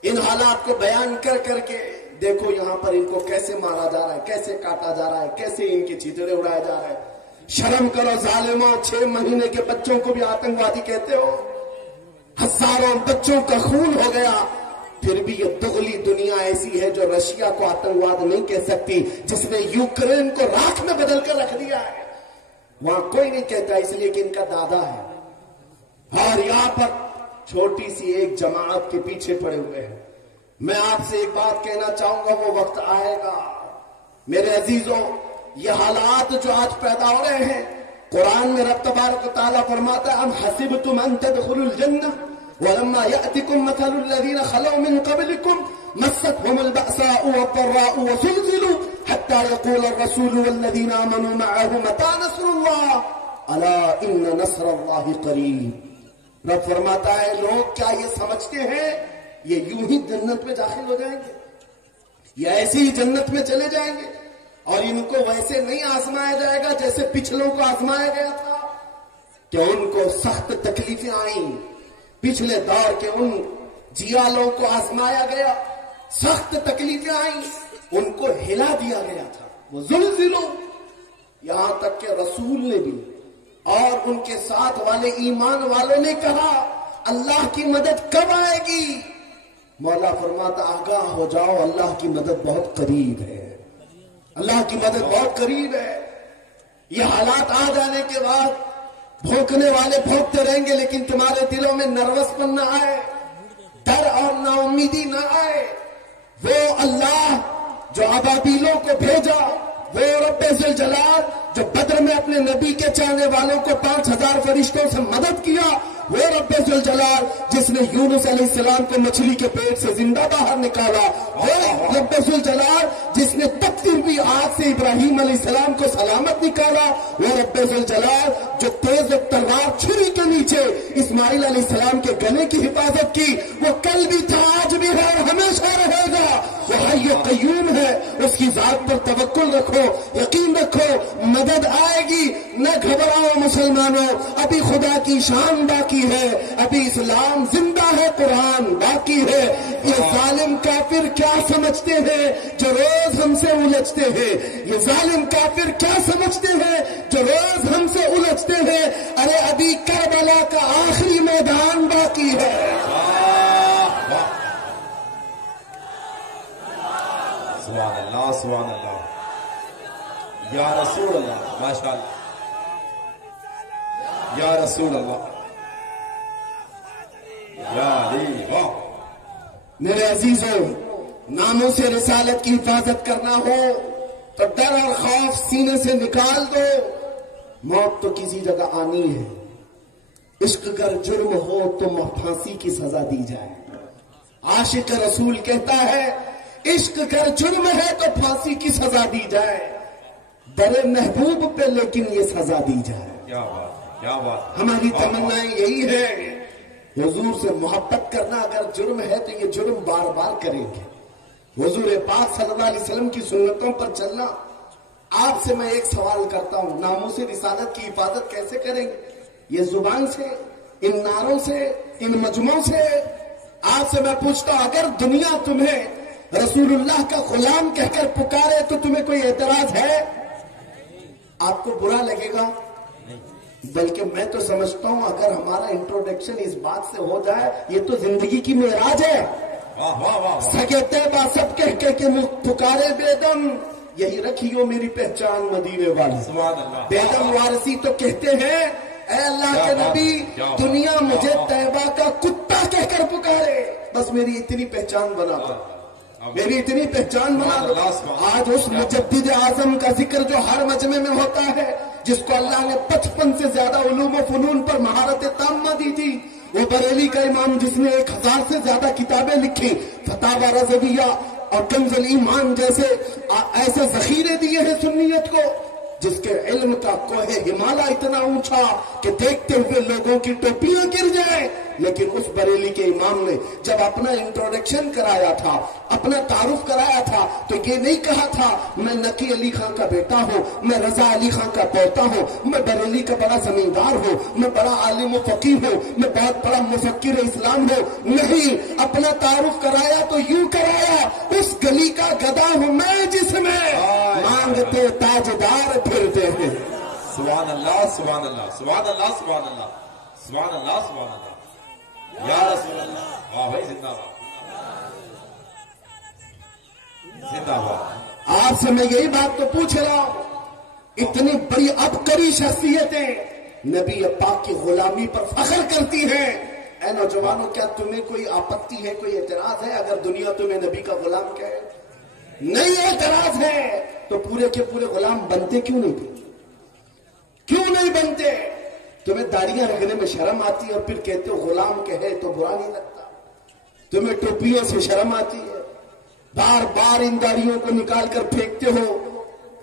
ان حالات کو بیان کر کر کے، دیکھو یہاں پر ان کو کیسے مارا جا رہا ہے، کیسے کاٹا جا رہا ہے، کیسے ان کے چیتڑے اڑائے جا رہے ہیں۔ شرم کرو ظالموں، 6 مہینے کے بچوں کو بھی آتنکوادی کہتے ہو، ہزاروں بچوں کا خون ہو گیا، پھر بھی یہ دغلی دنیا ایسی ہے جو رشیا کو آتنکواد نہیں کہہ سکتی، جس نے یوکرین کو راکھ میں بدل کر رکھ دیا ہے، وہاں کوئی نہیں کہتا اس لیے کہ ان کا دادا ہے، اور یہاں پر چھوٹی سی ایک جماعت کے پیچھے پڑے ہوئے ہیں۔ میں آپ سے ایک بات کہنا چاہوں گا، وہ وقت آئے گا میرے عزیزوں، یہ حالات جو آج پیدا ہو رہے ہیں، قرآن میں رب تبارک و تعالیٰ فرماتا ہے ام حسبتم ان تدخلوا الجنہ ولما يأتكم مثل الذين خلوا من قبلكم مستهم البأساء والضراء وزلزلوا حتى حتى يقول الرسول والذين آمنوا معه متى نصر الله الا ان نصر الله قریب۔ رب فرماتا ہے لوگ کیا یہ سمجھتے ہیں یہ یوں ہی جنت میں داخل ہو جائیں گے یا ایسی ہی جنت میں چلے جائیں گے اور ان کو ویسے نہیں آزمایا جائے گا جیسے پچھلوں کو آزمایا گیا تھا کہ ان کو سخت تکلیفیں آئیں، پچھلے دور کے ان جیالوں کو آزمایا گیا، سخت تکلیفیں آئیں، ان کو ہلا دیا گیا تھا، وہ زلزلوں، یہاں تک کہ رسول نے بھی اور ان کے ساتھ والے ایمان والوں نے کہا اللہ کی مدد کب آئے گی؟ مولا فرماتا آگاہ ہو جاؤ اللہ کی مدد بہت قریب ہے، اللہ کی مدد بہت قریب ہے۔ یہ حالات آ جانے کے بعد بھونکنے والے بھونکتے رہیں گے لیکن تمہارے دلوں میں نروس پن نہ آئے، ڈر اور نا امیدی نہ آئے۔ وہ اللہ جو ابابیلوں کو بھیجا، وہ رب ذوالجلال جو بدر میں اپنے نبی کے چاہنے والوں کو 5000 فرشتوں سے مدد کیا، وہ رب ذوالجلال جس نے یونس علیہ السلام کو مچھلی کے پیٹ سے زندہ باہر نکالا، وہ رب ذوالجلال جس نے تکتیر بھی آگ سے ابراہیم علیہ السلام کو سلامت نکالا، وہ رب ذوالجلال جو تیز تلوار چھری کے نیچے اسماعیل علیہ السلام کے گلے کی حفاظت کی، وہ کل بھی تھا آج بھی ہے اور ہمیشہ رہے گا، وہ حی قیوم ہے، اس کی ذات پر توکل رکھو، یقین رکھو مدد آئے گی، نہ گھبراؤ مسلمانوں، ابھی خدا کی شان باقی ہے، ابھی اسلام زندہ ہے، قرآن باقی ہے۔ یہ ظالم کافر کیا سمجھتے ہیں جو روز ہم سے الجھتے ہیں؟ یہ ظالم کافر کیا سمجھتے ہیں جو روز ہم سے الجھتے ہیں؟ ارے ابھی کربلا کا آخری میدان باقی ہے۔ سبحان اللہ سبحان اللہ یا رسول اللہ، ماشاء اللہ یا رسول اللہ یا علی، واہ۔ میرے عزیزوں، ناموں سے رسالت کی حفاظت کرنا ہو تو ڈر اور خوف سینے سے نکال دو، موت تو کسی جگہ آنی ہے۔ عشق گر جرم ہو تو پھانسی کی سزا دی جائے۔ عاشق رسول کہتا ہے عشق گر جرم ہے تو پھانسی کی سزا دی جائے، ڈرے محبوب پہ لیکن یہ سزا دی جائے۔ کیا بات، کیا بات۔ ہماری تمنا یہی ہے، حضور سے محبت کرنا اگر جرم ہے تو یہ جرم بار بار کریں گے۔ حضور پاک صلی اللہ علیہ وسلم کی سنتوں پر چلنا۔ آپ سے میں ایک سوال کرتا ہوں، ناموں سے رسالت کی حفاظت کیسے کریں گے؟ یہ زبان سے، ان نعروں سے، ان مجموعوں سے؟ آپ سے میں پوچھتا ہوں اگر دنیا تمہیں رسول اللہ کا غلام کہہ کر پکارے تو تمہیں کوئی اعتراض ہے؟ آپ کو برا لگے گا؟ بلکہ میں تو سمجھتا ہوں اگر ہمارا انٹروڈکشن اس بات سے ہو جائے یہ تو زندگی کی معراج ہے۔ سگے طیبہ سب کہہ کے پکارے بیدم، یہی رکھیو میری پہچان مدینے والی۔ بیدم وارثی تو کہتے ہیں اے اللہ کے نبی دنیا مجھے طیبہ کا کتا کہہ کر پکارے، بس میری اتنی پہچان بنا دو، میری اتنی پہچان بنا دو۔ آج اس مجدد اعظم کا ذکر جو ہر مجمع میں ہوتا ہے، جس کو اللہ نے 55 سے زیادہ علوم و فنون پر مہارت تامہ دی تھی، وہ بریلی کا امام جس نے 1000 سے زیادہ کتابیں لکھی، فتاوی رضویہ اور کنز الایمان جیسے ایسے ذخیرے دیے ہیں سنیت کو، جس کے علم کا کوہ ہمالیہ اتنا اونچا کہ دیکھتے ہوئے لوگوں کی ٹوپیاں گر جائیں، لیکن اس بریلی کے امام نے جب اپنا انٹروڈکشن کرایا تھا، اپنا تعارف کرایا تھا، تو یہ نہیں کہا تھا میں نقی علی خان کا بیٹا ہوں، میں رضا علی خان کا پوتا ہوں، میں بریلی کا بڑا زمیندار ہوں، میں بڑا عالم و فقیہ ہوں، میں بہت بڑا مفکر اسلام ہوں۔ نہیں، اپنا تعارف کرایا تو یوں کرایا اس گلی کا گدا ہوں میں جس میں مانگتے تاجدار پھرتے ہیں۔ سبحان اللہ سبحان اللہ سبحان اللہ سبحان اللہ سبحان اللہ سبحان اللہ یا رسول اللہ، واہ بھائی، زندہ باد زندہ باد۔ آپ سے میں یہی بات تو پوچھ رہا ہوں، اتنی بڑی عبقری شخصیتیں نبی پاک کی غلامی پر فخر کرتی ہیں۔ اے نوجوانوں، کیا تمہیں کوئی آپتی ہے، کوئی اعتراض ہے اگر دنیا تمہیں نبی کا غلام کہے؟ نہیں اعتراض ہے تو پورے کے پورے غلام بنتے کیوں نہیں بنتے؟ کیوں نہیں بنتے؟ تمہیں داڑیاں رکھنے میں شرم آتی ہے اور پھر کہتے ہو غلام کہے تو برا نہیں لگتا؟ تمہیں ٹوپیوں سے شرم آتی ہے، بار بار ان داڑیوں کو نکال کر پھینکتے ہو،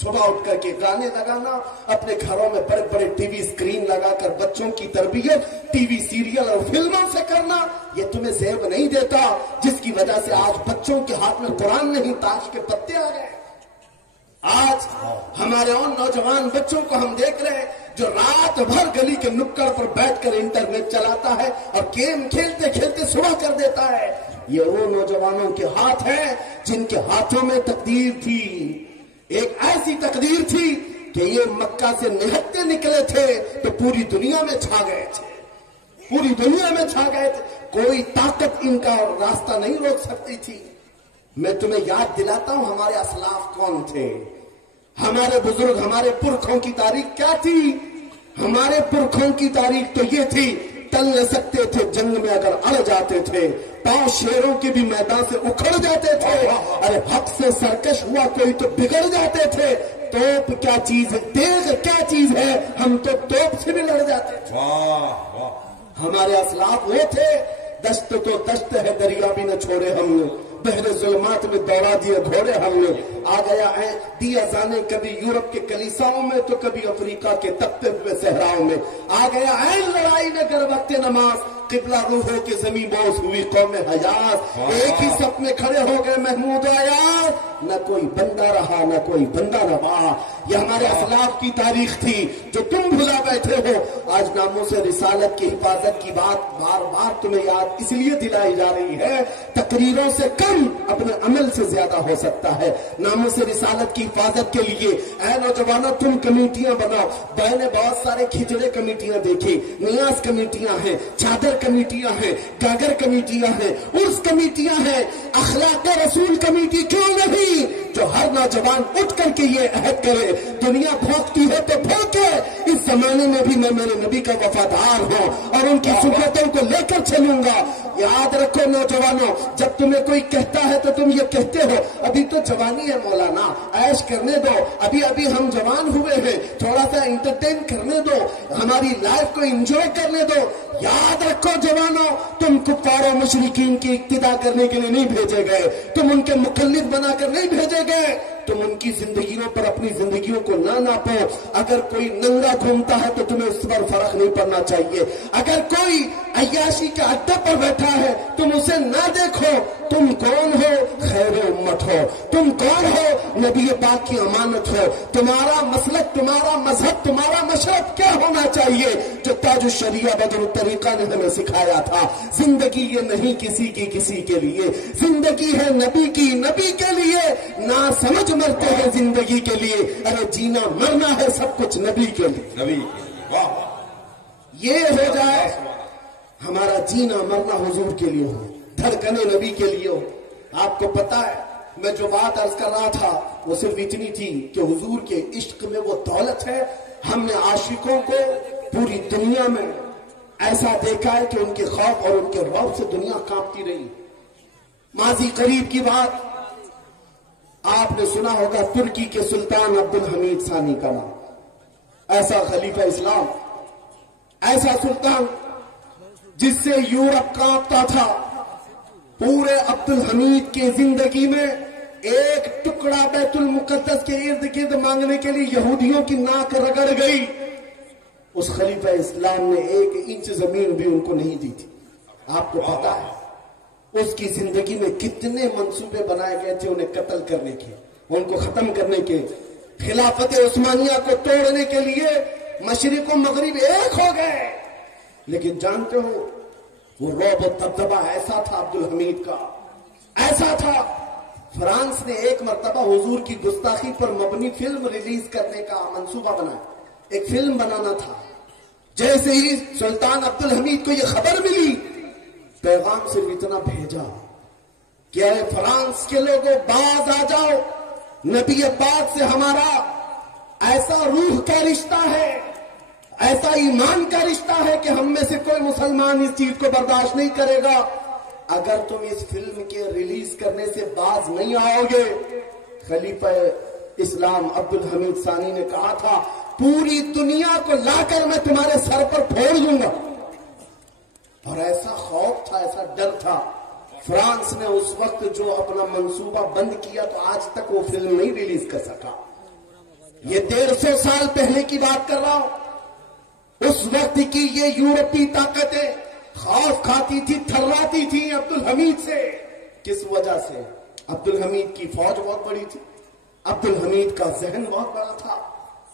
صبح اٹھ کر کے گانے لگانا، اپنے گھروں میں بڑے بڑے ٹی وی اسکرین لگا کر بچوں کی تربیت ٹی وی سیریل اور فلموں سے کرنا، یہ تمہیں زیب نہیں دیتا، جس کی وجہ سے آج بچوں کے ہاتھ میں قرآن نہیں تاش کے پتے آ گئے۔ آج ہمارے ان نوجوان بچوں کو ہم دیکھ رہے ہیں جو رات بھر گلی کے نکڑ پر بیٹھ کر انٹرنیٹ چلاتا ہے اور گیم کھیلتے کھیلتے صبح کر دیتا ہے۔ یہ وہ نوجوانوں کے ہاتھ ہیں جن کے ہاتھوں میں تقدیر تھی، ایک ایسی تقدیر تھی کہ یہ مکہ سے نہتے نکلے تھے تو پوری دنیا میں چھا گئے تھے، پوری دنیا میں چھا گئے تھے، کوئی طاقت ان کا راستہ نہیں روک سکتی تھی۔ میں تمہیں یاد دلاتا ہوں ہمارے اسلاف کون تھے، ہمارے بزرگ، ہمارے پرکھوں کی تاریخ کیا تھی۔ ہمارے پرکھوں کی تاریخ تو یہ تھی، ٹل نہ سکتے تھے جنگ میں اگر اڑ جاتے تھے، پاؤں شیروں کے بھی میدان سے اکھڑ جاتے تھے، ارے حق سے سرکش ہوا کوئی تو بگڑ جاتے تھے۔ توپ کیا چیز ہے، تیغ کیا چیز ہے، ہم تو توپ سے بھی لڑ جاتے تھے۔ ہمارے اسلاف وہ تھے، دشت تو دشت ہے دریا بھی نہ چھوڑے ہم نے، بحر ظلمات میں دوڑا دیے گھوڑے ہم نے، آ گیا ہے دیا جانے کبھی یورپ کے کلیساؤں میں تو کبھی افریقہ کے تپتے ہوئے صحراؤں میں، آ گیا ہے لڑائی میں گر وقت نماز، قبلہ روحوں کی زمین بوس ہوئی قوم حجاز، ایک ہی صف میں کھڑے ہو گئے محمود آیاز، نہ کوئی بندہ رہا نہ کوئی بندہ رہا۔ یہ ہمارے اسلاف کی تاریخ تھی جو تم بھلا بیٹھے ہو۔ آج ناموس رسالت کی حفاظت کی بات بار بار تمہیں یاد اس لیے دلائی جا رہی ہے، تقریروں سے کم اپنے عمل سے زیادہ ہو سکتا ہے۔ ناموس رسالت کی حفاظت کے لیے اے نوجوانوں تم کمیٹیاں بناؤ۔ میں نے بہت سارے کھچڑے کمیٹیاں دیکھی، نیاز کمیٹیاں ہیں، چادر کمیٹیاں ہیں، گاگر کمیٹیاں ہیں، عرس کمیٹیاں ہیں، اخلاق رسول کمیٹی کیوں نہیں، جو ہر نوجوان اٹھ کر کے یہ عہد کرے دنیا بھوکتی ہے تو بھوکے، اس زمانے میں بھی میں میرے نبی کا وفادار ہوں اور ان کی سنتوں کو لے کر چلوں گا۔ یاد رکھو نوجوانوں، جب تمہیں کوئی کہتا ہے تو تم یہ کہتے ہو ابھی تو جوانی ہے مولانا، عیش کرنے دو، ابھی ابھی ہم جوان ہوئے ہیں، تھوڑا سا انٹرٹین کرنے دو، ہماری لائف کو انجوائے کرنے دو۔ یاد رکھو جوانوں، تم کفار و مشرکین کی اقتدا کرنے کے لیے نہیں بھیجے گئے، تم ان کے مقلد بنا کر نہیں بھیجے گئے، تم ان کی زندگیوں پر اپنی زندگیوں کو نہ ناپو۔ اگر کوئی ننگا گھومتا ہے تو تمہیں اس پر فرق نہیں پڑنا چاہیے، اگر کوئی عیاشی کے اڈے پر بیٹھا ہے تم اسے نہ دیکھو۔ تم کون ہو؟ خیر امت ہو، تم کون ہو؟ نبی پاک کی امانت ہو۔ تمہارا مسلک، تمہارا مذہب، تمہارا مشرب کیا ہونا چاہیے جو تاج الشریعہ بدر الطریقہ نے ہمیں سکھایا تھا؟ زندگی یہ نہیں کسی کی کسی کے لیے، زندگی ہے نبی کی، نبی کے لیے۔ نہ سمجھ مرتے ہیں زندگی کے لیے، ارے جینا مرنا ہے سب کچھ نبی کے لیے، نبی یہ ہو جائے ہمارا جینا مرنا حضور کے لیے ہو، دھڑکنے نبی کے لیے ہو۔ آپ کو پتا ہے میں جو بات عرض کر رہا تھا وہ صرف اتنی تھی کہ حضور کے عشق میں وہ دولت ہے۔ ہم نے عاشقوں کو پوری دنیا میں ایسا دیکھا ہے کہ ان کے خوف اور ان کے رعب سے دنیا کانپتی رہی۔ ماضی قریب کی بات آپ نے سنا ہوگا، ترکی کے سلطان عبد الحمید ثانی کا نام، ایسا خلیفہ اسلام، ایسا سلطان جس سے یورپ کانپتا تھا۔ پورے عبد الحمید کی زندگی میں ایک ٹکڑا بیت المقدس کے ارد گرد مانگنے کے لیے یہودیوں کی ناک رگڑ گئی، اس خلیفہ اسلام نے 1 انچ زمین بھی ان کو نہیں دی تھی۔ آپ کو پتا ہے اس کی زندگی میں کتنے منصوبے بنائے گئے تھے انہیں قتل کرنے کے، ان کو ختم کرنے کے، خلافت عثمانیہ کو توڑنے کے لیے مشرق و مغرب ایک ہو گئے۔ لیکن جانتے ہو وہ رعب و دبدبہ ایسا تھا عبد الحمید کا، ایسا تھا فرانس نے ایک مرتبہ حضور کی گستاخی پر مبنی فلم ریلیز کرنے کا منصوبہ بنایا، ایک فلم بنانا تھا۔ جیسے ہی سلطان عبد الحمید کو یہ خبر ملی، پیغام صرف اتنا بھیجا کہ اے فرانس کے لوگوں باز آ جاؤ، نبی پاک سے ہمارا ایسا روح کا رشتہ ہے، ایسا ایمان کا رشتہ ہے کہ ہم میں سے کوئی مسلمان اس چیز کو برداشت نہیں کرے گا۔ اگر تم اس فلم کے ریلیز کرنے سے باز نہیں آؤ گے، خلیفہ اسلام عبد الحمید ثانی نے کہا تھا پوری دنیا کو لا کر میں تمہارے سر پر پھوڑ دوں گا۔ اور ایسا خوف تھا، ایسا ڈر تھا، فرانس نے اس وقت جو اپنا منصوبہ بند کیا تو آج تک وہ فلم نہیں ریلیز کر سکا۔ یہ 150 سال پہلے کی بات کر رہا ہوں. اس وقت کی یہ یورپی طاقتیں خوف کھاتی تھی, تھراتی تھی عبد الحمید سے. کس وجہ سے؟ عبد الحمید کی فوج بہت بڑی تھی, عبد الحمید کا ذہن بہت بڑا تھا.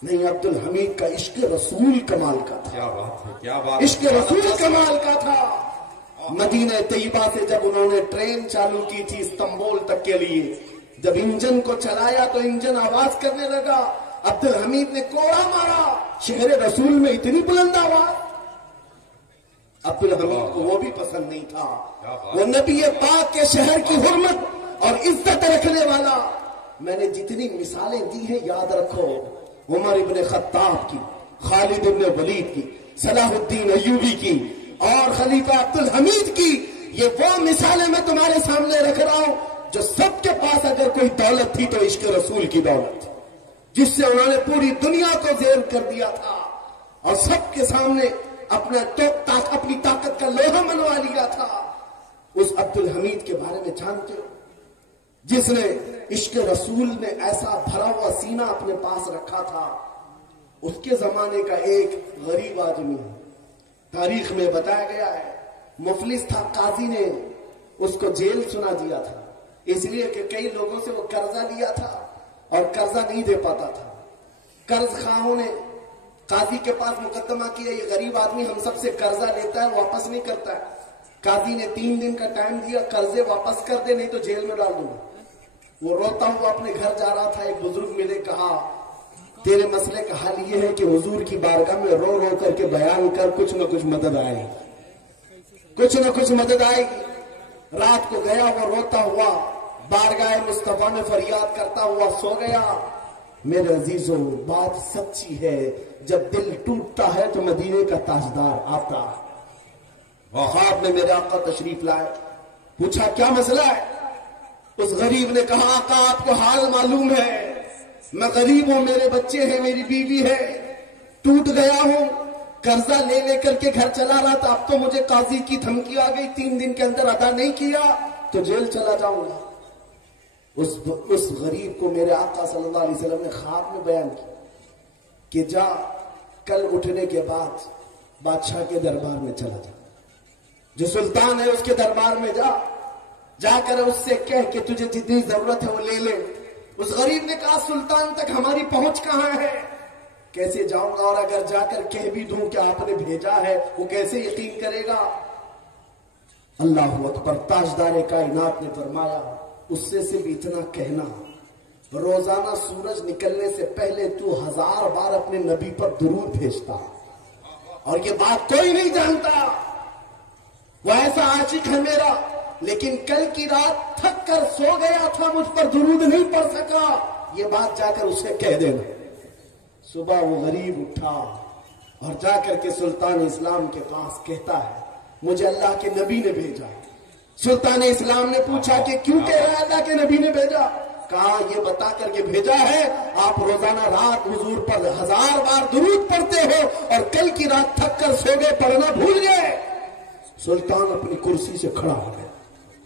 نہیں, عبد الحمید کا عشق رسول کمال کا تھا. کیا بات ہے, کیا بات, عشق رسول کمال کا تھا. مدینہ طیبہ سے جب انہوں نے ٹرین چالو کی تھی استنبول تک کے لیے, جب انجن کو چلایا تو انجن آواز کرنے لگا. عبد الحمید نے کوڑا مارا, شہر رسول میں اتنی بلند آواز. عبد الحمید کو وہ بھی پسند نہیں تھا. وہ نبی پاک کے شہر کی حرمت اور عزت رکھنے والا. میں نے جتنی مثالیں دی ہیں یاد رکھو, عمر ابن خطاب کی, خالد ابن ولید کی, صلاح الدین ایوبی کی اور خلیفہ عبد الحمید کی. یہ وہ مثالیں میں تمہارے سامنے رکھ رہا ہوں جو سب کے پاس اگر کوئی دولت تھی تو عشق رسول کی دولت, جس سے انہوں نے پوری دنیا کو زیر کر دیا تھا اور سب کے سامنے اپنی طاقت کا لوہا منوا لیا تھا. اس عبد الحمید کے بارے میں جانتے ہو, جس نے عشق رسول میں ایسا بھرا ہوا سینہ اپنے پاس رکھا تھا. اس کے زمانے کا ایک غریب آدمی تاریخ میں بتایا گیا ہے, مفلس تھا. قاضی نے اس کو جیل سنا دیا تھا, اس لیے کہ کئی لوگوں سے وہ قرضہ لیا تھا اور قرضہ نہیں دے پاتا تھا. قرض خواہوں نے قاضی کے پاس مقدمہ کیا, یہ غریب آدمی ہم سب سے قرضہ لیتا ہے, واپس نہیں کرتا ہے. قاضی نے 3 دن کا ٹائم دیا, قرضے واپس کر دے نہیں تو جیل میں ڈال دوں گا. وہ روتا ہوا اپنے گھر جا رہا تھا, ایک بزرگ ملے, کہا تیرے مسئلے کا حل یہ ہے کہ حضور کی بارگاہ میں رو رو کر کے بیان کر, کچھ نہ کچھ مدد آئے گی, کچھ نہ کچھ مدد آئے گی. رات کو گیا وہ روتا ہوا بارگاہ مصطفیٰ میں فریاد کرتا ہوا سو گیا. میرے عزیزوں, بات سچی ہے, جب دل ٹوٹتا ہے تو مدینے کا تاجدار آتا. خواب میں میرے آقا تشریف لائے, پوچھا کیا مسئلہ ہے؟ اس غریب نے کہا آقا آپ کو حال معلوم ہے, میں غریب ہوں, میرے بچے ہیں, میری بیوی ہے, ٹوٹ گیا ہوں, قرضہ لے لے کر کے گھر چلا رہا تھا, اب تو مجھے قاضی کی دھمکی آ گئی, 3 دن کے اندر ادا نہیں کیا تو جیل چلا جاؤں گا. اس غریب کو میرے آقا صلی اللہ علیہ وسلم نے خواب میں بیان کیا کہ جا, کل اٹھنے کے بعد بادشاہ کے دربار میں چلا جا, جو سلطان ہے اس کے دربار میں جا کر اس سے کہہ کہ تجھے جتنی ضرورت ہے وہ لے لے. اس غریب نے کہا سلطان تک ہماری پہنچ کہاں ہے, کیسے جاؤں گا, اور اگر جا کر کہہ بھی دوں کہ آپ نے بھیجا ہے وہ کیسے یقین کرے گا. اللہ اکبر. تاجدار کائنات نے فرمایا اس سے صرف اتنا کہنا, روزانہ سورج نکلنے سے پہلے تو 1000 بار اپنے نبی پر درود بھیجتا, اور یہ بات کوئی نہیں جانتا, وہ ایسا عاشق ہے میرا, لیکن کل کی رات تھک کر سو گیا تھا, مجھ پر درود نہیں پڑھ سکا, یہ بات جا کر اسے کہہ دینا. صبح وہ غریب اٹھا اور جا کر کے سلطان اسلام کے پاس کہتا ہے مجھے اللہ کے نبی نے بھیجا. سلطان اسلام نے پوچھا کہ کیوں کہہ رہا ہے اللہ کے نبی نے بھیجا؟ کہا یہ بتا کر کے بھیجا ہے آپ روزانہ رات حضور پر 1000 بار درود پڑھتے ہو, اور کل کی رات تھک کر سو گئے, پڑھنا بھول گئے. سلطان اپنی کرسی سے کھڑا ہو گیا,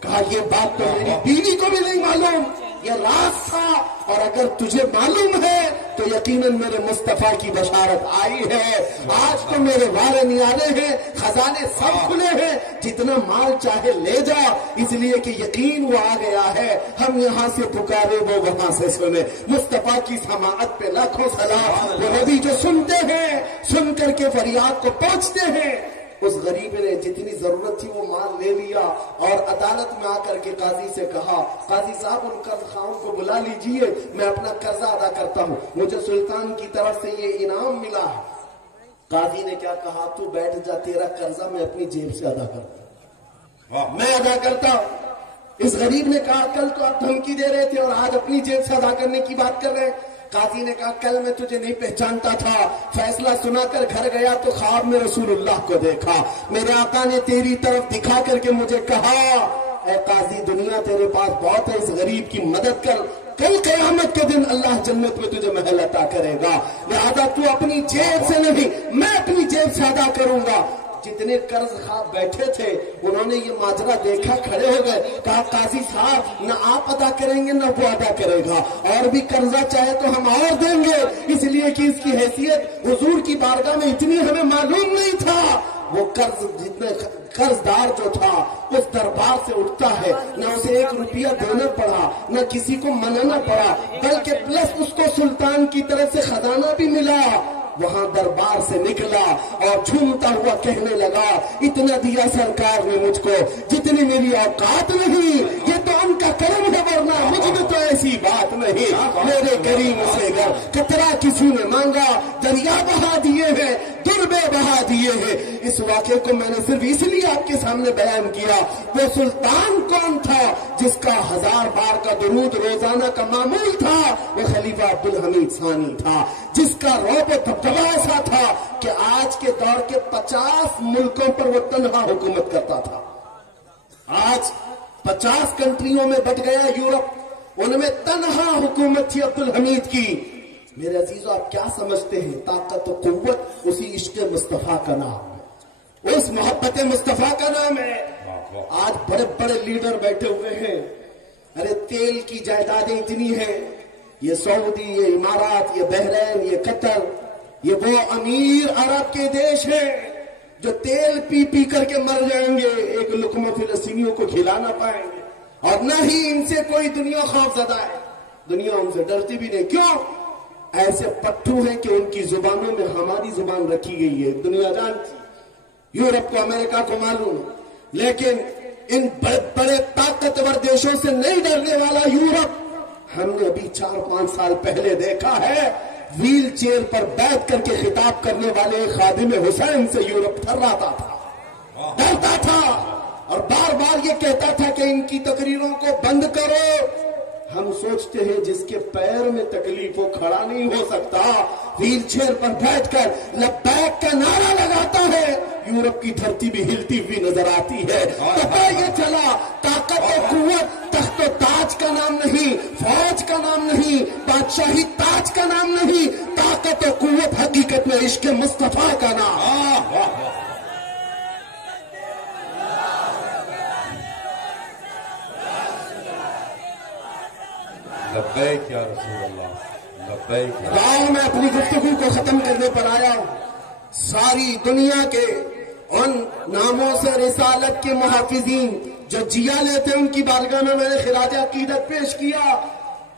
کہا یہ بات تو میری بیوی کو بھی نہیں معلوم, یہ راز تھا, اور اگر تجھے معلوم ہے تو یقیناً میرے مصطفیٰ کی بشارت آئی ہے. آج تو میرے وارے نیالے ہیں, خزانے سب کھلے ہیں, جتنا مال چاہے لے جا, اس لیے کہ یقین وہ آ گیا ہے, ہم یہاں سے پکارے وہ وہاں سے سنے. مصطفیٰ کی سماعت پہ لاکھوں سلام. وہ نبی جو سنتے ہیں, سن کر کے فریاد کو پہنچتے ہیں. اس غریب نے جتنی ضرورت تھی وہ مال لے لیا, اور عدالت میں آ کر کے قاضی سے کہا قاضی صاحب ان قرض خواہوں کو بلا لیجئے, میں اپنا قرضہ ادا کرتا ہوں, مجھے سلطان کی طرف سے یہ انعام ملا ہے. قاضی نے کیا کہا, تو بیٹھ جا, تیرا قرضہ میں اپنی جیب سے ادا کرتا ہوں, میں ادا کرتا ہوں. اس غریب نے کہا کل تو آپ دھمکی دے رہے تھے اور آج اپنی جیب سے ادا کرنے کی بات کر رہے ہیں. قاضی نے کہا کل میں تجھے نہیں پہچانتا تھا, فیصلہ سنا کر گھر گیا تو خواب میں رسول اللہ کو دیکھا, میرے آقا نے تیری طرف دکھا کر کے مجھے کہا اے قاضی دنیا تیرے پاس بہت ہے, اس غریب کی مدد کر, کل قیامت کے دن اللہ جنت میں تجھے محل عطا کرے گا, لہذا تو اپنی جیب سے نہیں میں اپنی جیب سے ادا کروں گا. جتنے قرض خواہ بیٹھے تھے انہوں نے یہ ماجرا دیکھا، کھڑے ہو گئے، کہا قاضی صاحب نہ آپ ادا کریں گے نہ وہ ادا کرے گا، اور بھی قرضہ چاہے تو ہم اور دیں گے، اس لیے کہ اس کی حیثیت حضور کی بارگاہ میں اتنی ہمیں معلوم نہیں تھا۔ وہ قرض دار جو تھا اس دربار سے اٹھتا ہے، نہ اسے 1 روپیہ دینا پڑا، نہ کسی کو منانا پڑا، بلکہ پلس اس کو سلطان کی طرف سے خزانہ بھی ملا۔ وہاں دربار سے نکلا اور جھومتا ہوا کہنے لگا، اتنا دیا سرکار نے مجھ کو جتنی میری اوقات نہیں، یہ تو ان کا کرم ہے، ورنہ مجھ میں تو ایسی بات نہیں۔ میرے کریم سے گر قطرہ کسی نے مانگا، دریا بہا دیے ہیں، دربے بہا دیے ہیں۔ اس واقعے کو میں نے صرف اس لیے آپ کے سامنے بیان کیا، وہ سلطان کون تھا جس کا 1000 بار کا درود روزانہ کا معمول تھا؟ وہ خلیفہ عبدالحمید ثانی تھا، جس کا رعب و دبدبہ ایسا تھا کہ آج کے دور کے 50 ملکوں پر وہ تنہا حکومت کرتا تھا۔ آج 50 کنٹریوں میں بٹ گیا یورپ، ان میں تنہا حکومت تھی عبدالحمید کی۔ میرے عزیزو، آپ کیا سمجھتے ہیں؟ طاقت و قوت اسی عشق مصطفیٰ کا نام ہے، اس محبت مصطفیٰ کا نام ہے۔ آج بڑے بڑے لیڈر بیٹھے ہوئے ہیں، ارے تیل کی جائیدادیں اتنی ہیں، یہ سعودی، یہ امارات، یہ بحرین، یہ قطر، یہ وہ امیر عرب کے دیش ہیں جو تیل پی پی کر کے مر جائیں گے، ایک لقمہ فلسطینیوں کو کھلا نہ پائیں گے، اور نہ ہی ان سے کوئی دنیا خوف زدہ ہے، دنیا ان سے ڈرتی بھی نہیں۔ کیوں؟ ایسے پٹھو ہیں کہ ان کی زبانوں میں ہماری زبان رکھی گئی ہے، دنیا جانتی، یورپ کو امریکہ کو معلوم، لیکن ان بڑے بڑے طاقتور دیشوں سے نہیں ڈرنے والا یورپ ہم نے ابھی 4-5 سال پہلے دیکھا ہے، ویل چیئر پر بیٹھ کر کے خطاب کرنے والے خادم حسین سے یورپ تھراتا تھا، ڈرتا تھا، اور بار بار یہ کہتا تھا کہ ان کی تقریروں کو بند کرو۔ ہم سوچتے ہیں جس کے پیر میں تکلیف ہو کھڑا نہیں ہو سکتا، ویل چیئر پر بیٹھ کر لبیک کا نعرہ لگاتا ہے، یورپ کی دھرتی بھی ہلتی ہوئی نظر آتی ہے۔ پتہ یہ چلا طاقت و قوت تخت و تاج کا نام نہیں، فوج کا نام نہیں، بادشاہی تاج کا نام نہیں، طاقت و قوت حقیقت میں عشق مصطفیٰ کا نام۔ لبیک یا رسول اللہ، لبیک یا گاؤں میں اپنی گفتگو کو ختم کرنے پر آیا ہوں۔ ساری دنیا کے ان ناموں سے رسالت کے محافظین جو جیا لیتے ان کی بارگاہ میں نے خراج عقیدت پیش کیا،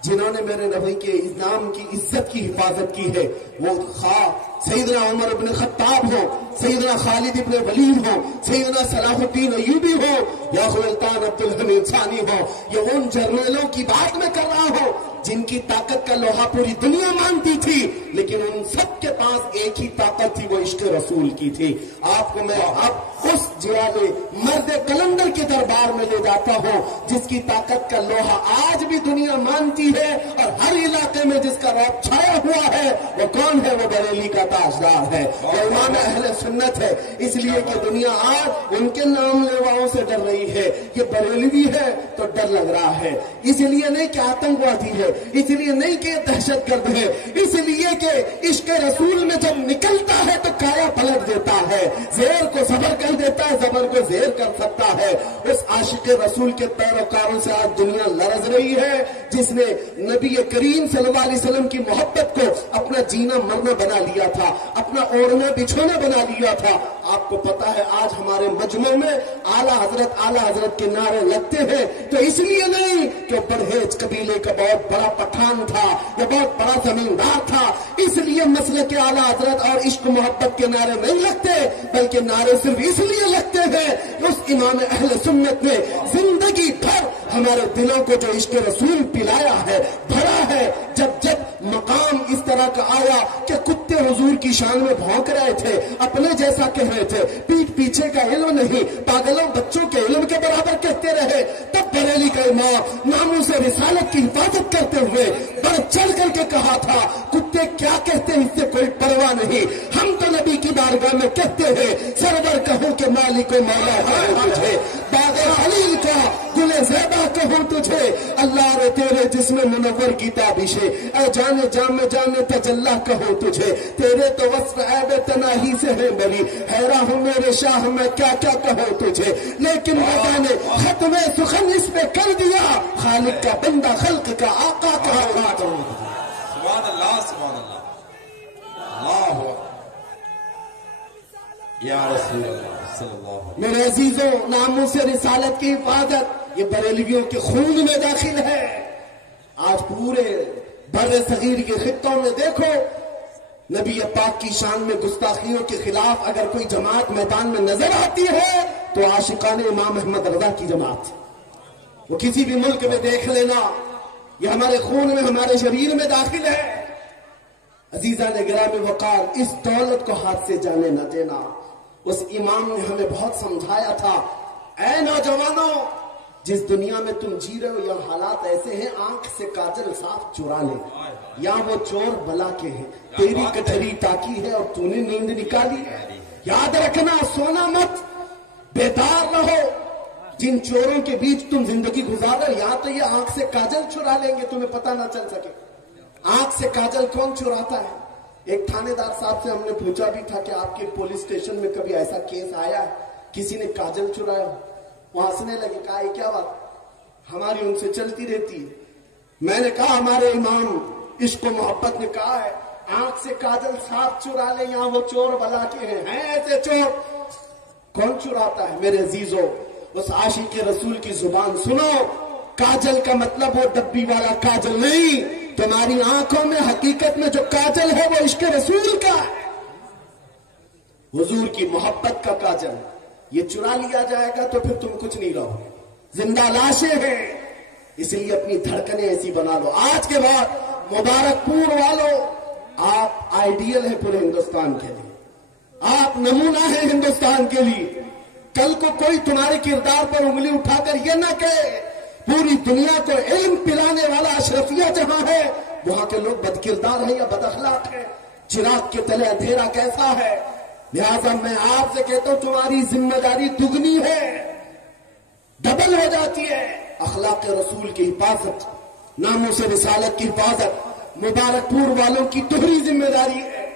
جنہوں نے میرے نبی کے نام کی عزت کی حفاظت کی ہے، وہ خواہ سیدنا عمر ابن خطاب ہو، سیدنا خالد ابن ولید ہو، سیدنا صلاح الدین ایوبی ہو، یا سلطان عبدالحمید ثانی ہو، یا ان جرنیلوں کی بات میں کر رہا ہو جن کی طاقت کا لوہا پوری دنیا مانتی تھی، لیکن ان سب کے پاس ایک ہی طاقت تھی، وہ عشق رسول کی تھی۔ آپ کو میں اب اس جوالے مرد کلندر کے دربار میں لے جاتا ہوں جس کی طاقت کا لوہا آج بھی دنیا مانتی ہے، اور ہر علاقے میں جس کا رعب چھایا ہوا ہے، وہ کون ہے؟ وہ بریلی کا تاجدار ہے، وہ امام اہل سنت ہے۔ اس لیے کہ دنیا آج ان کے نام لیواؤں سے ڈر رہی ہے، یہ بریلوی ہے تو ڈر لگ رہا ہے، اس لیے نہیں کہ آتنکوادی ہے، اس لیے نہیں کہ دہشت گرد ہے، اس لیے کہ عشق رسول میں جب نکلتا ہے تو کایا پلٹ دیتا ہے، زیر کو صبر کر دیتا ہے، زبر کو زیر کر سکتا ہے۔ اس عاشق رسول کے پیروکاروں سے آج دنیا لرز رہی ہے، جس نے نبی کریم صلی اللہ علیہ وسلم کی محبت کو اپنا جینا مرنا بنا لیا تھا، اپنا اوڑھنا بچھونا بنا لیا تھا۔ آپ کو پتا ہے آج ہمارے مجمع میں اعلیٰ حضرت کے نعرے لگتے ہیں تو اس لیے نہیں کہ پرہیز قبیلے کا بہت بڑا پٹھان تھا یا بہت بڑا زمیندار تھا، اس لیے مسلک اعلیٰ حضرت اور عشق محبت کے نعرے نہیں لگتے، بلکہ نعرے صرف اس لیے لگتے ہیں اس امام اہل سنت نے زندگی بھر ہمارے دلوں کو جو عشق رسول پلایا ہے، بھرا ہے۔ جب مقام اس طرح کا آیا کہ کتے حضور کی شان میں بھونک رہے تھے، اپنے جیسا کہہ رہے تھے، پیٹ پیچھے کا علم نہیں، پاگلوں بچوں کے علم کے برابر کہتے رہے، تب بریلی کا امام ناموس رسالت کی حفاظت کرتے ہوئے بڑھ چڑھ کر کے کہا تھا، کتے کیا کہتے ہیں اس سے کوئی پرواہ نہیں، ہم تو نبی کی بارگاہ میں کہتے ہیں سرور کہو کہ مالک و مولا ہے تجھے، باغ خلیل کا گل زیبا کہو کہوں تجھے اللہ رے تیرے جسم منور کی تابشے اے جانے جام جانے تجلا کہوں تجھے تیرے تو وصف عیب تناہی سے ہے بری حیران ہوں میرے شاہ میں کیا کیا کہوں تجھے لیکن خدا نے ختم سخن اس پہ کر دیا خالق کا بندہ خلق کا آقا کہوں سبحان اللہ سبحان اللہ اللہ یا رسول اللہ صلی اللہ علیہ وسلم. میرے عزیزوں ناموس رسالت کی حفاظت یہ بریلویوں کے خون میں داخل ہے. آج پورے بر صغیر کے خطوں میں دیکھو نبی پاک کی شان میں گستاخیوں کے خلاف اگر کوئی جماعت میدان میں نظر آتی ہے تو عاشقان امام احمد رضا کی جماعت. وہ کسی بھی ملک میں دیکھ لینا یہ ہمارے خون میں ہمارے شریر میں داخل ہے. عزیزان گرامی وقار اس دولت کو ہاتھ سے جانے نہ دینا. اس امام نے ہمیں بہت سمجھایا تھا اے نوجوانوں جس دنیا میں تم جی رہے ہو یہ حالات ایسے ہیں آنکھ سے کاجل صاف چرا لے یا وہ چور بلا کے ہیں تیری کٹہری تاکی ہے اور تو نے نیند نکالی. یاد رکھنا سونا مت بیدار رہو. جن چوروں کے بیچ تم زندگی گزارو یا تو یہ آنکھ سے کاجل چرا لیں گے تمہیں پتہ نہ چل سکے. آنکھ سے کاجل کون چراتا ہے؟ ایک تھانے دار صاحب سے ہم نے پوچھا بھی تھا کہ آپ کے پولیس اسٹیشن میں کبھی ایسا کیس آیا ہے کسی نے کاجل چرایا؟ وہ ہنسنے لگے. کہا یہ کیا بات ہماری ان سے چلتی رہتی ہے. میں نے کہا ہمارے امام عشق و محبت نے کہا ہے آنکھ سے کاجل صاف چرا لے یہاں وہ چور بلا کے ہیں ایسے چور. کون چراتا ہے میرے عزیزوں؟ اس عاشق رسول کی زبان سنو. کاجل کا مطلب وہ ڈبی والا کاجل نہیں. تمہاری آنکھوں میں حقیقت میں جو کاجل ہے وہ عشق رسول کا ہے حضور کی محبت کا کاجل. یہ چرا لیا جائے گا تو پھر تم کچھ نہیں رہو زندہ لاشیں ہیں. اس لیے اپنی دھڑکنیں ایسی بنا لو. آج کے بعد مبارک پور والوں آپ آئیڈیل ہیں پورے ہندوستان کے لیے. آپ نمونہ ہیں ہندوستان کے لیے. کل کو کوئی تمہارے کردار پر انگلی اٹھا کر یہ نہ کہے پوری دنیا کو علم پلانے والا اشرفیہ جہاں ہے وہاں کے لوگ بد کردار ہیں یا بد اخلاق ہیں. چراغ کے تلے اندھیرا کیسا ہے. لہذا میں آپ سے کہتا ہوں تمہاری ذمہ داری دگنی ہے ڈبل ہو جاتی ہے. اخلاق رسول کی حفاظت ناموس رسالت کی حفاظت مبارک پور والوں کی دوہری ذمہ داری ہے.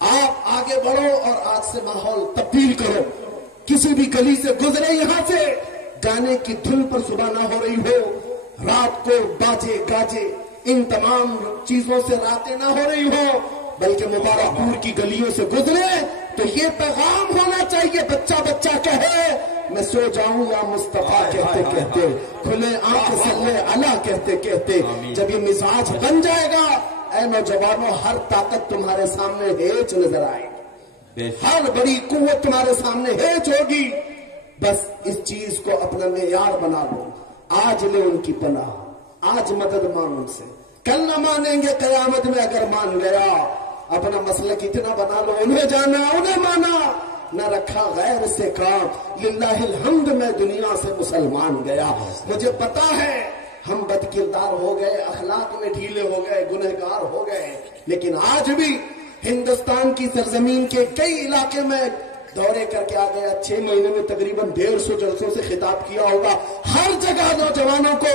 آپ آگے بڑھو اور آج سے ماحول تبدیل کرو. کسی بھی گلی سے گزرے یہاں سے گانے کی دھن پر صبح نہ ہو رہی ہو رات کو باجے گاجے ان تمام چیزوں سے راتیں نہ ہو رہی ہو بلکہ مبارک پور کی گلیوں سے گزرے تو یہ پیغام ہونا چاہیے. بچہ بچہ کہے میں سو جاؤں یا مصطفیٰ کہتے کہتے کھلے آنکھ صلی اللہ کہتے کہتے. جب یہ مزاج بن جائے گا اے نوجوانوں ہر طاقت تمہارے سامنے ہیچ نظر آئے گی. ہر بڑی قوت تمہارے سامنے ہیچ ہوگی. بس اس چیز کو اپنا معیار بنا لو. آج لے ان کی پناہ آج مدد مانگ ان سے. کل نہ مانیں گے قیامت میں اگر مان گیا. اپنا مسلک اتنا بنا لو انہیں جانا انہیں مانا نہ رکھا غیر سے کام. للہ الحمد میں دنیا سے مسلمان گیا. مجھے پتا ہے ہم بد کردار ہو گئے اخلاق میں ڈھیلے ہو گئے گنہگار ہو گئے لیکن آج بھی ہندوستان کی سرزمین کے کئی علاقے میں دورے کر کے آ گیا. 6 مہینے میں تقریباً 150 جلسوں سے خطاب کیا ہوگا. ہر جگہ نوجوانوں کو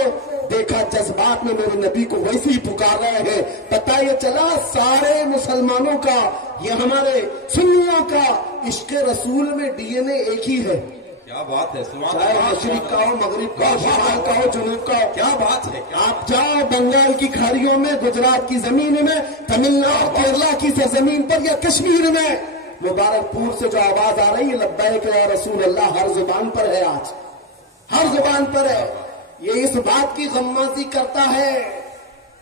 دیکھا جذبات میں میرے نبی کو ویسے ہی پکار رہے ہیں. پتہ یہ چلا سارے مسلمانوں کا یہ ہمارے سنیوں کا عشق رسول میں ڈی این اے ایک ہی ہے. کیا بات ہے. چاہے مشرق کا ہو مغرب کا ہو شمال کا ہو جنوب کا ہو. کیا بات ہے. آپ جاؤ بنگال کی کھاڑیوں میں گجرات کی زمین میں تمل ناڈو کیرلا کی سرزمین پر یا کشمیر میں مبارک پور سے جو آواز آ رہی ہے لبیک یا رسول اللہ ہر زبان پر ہے. آج ہر زبان پر ہے. یہ اس بات کی غمازی کرتا ہے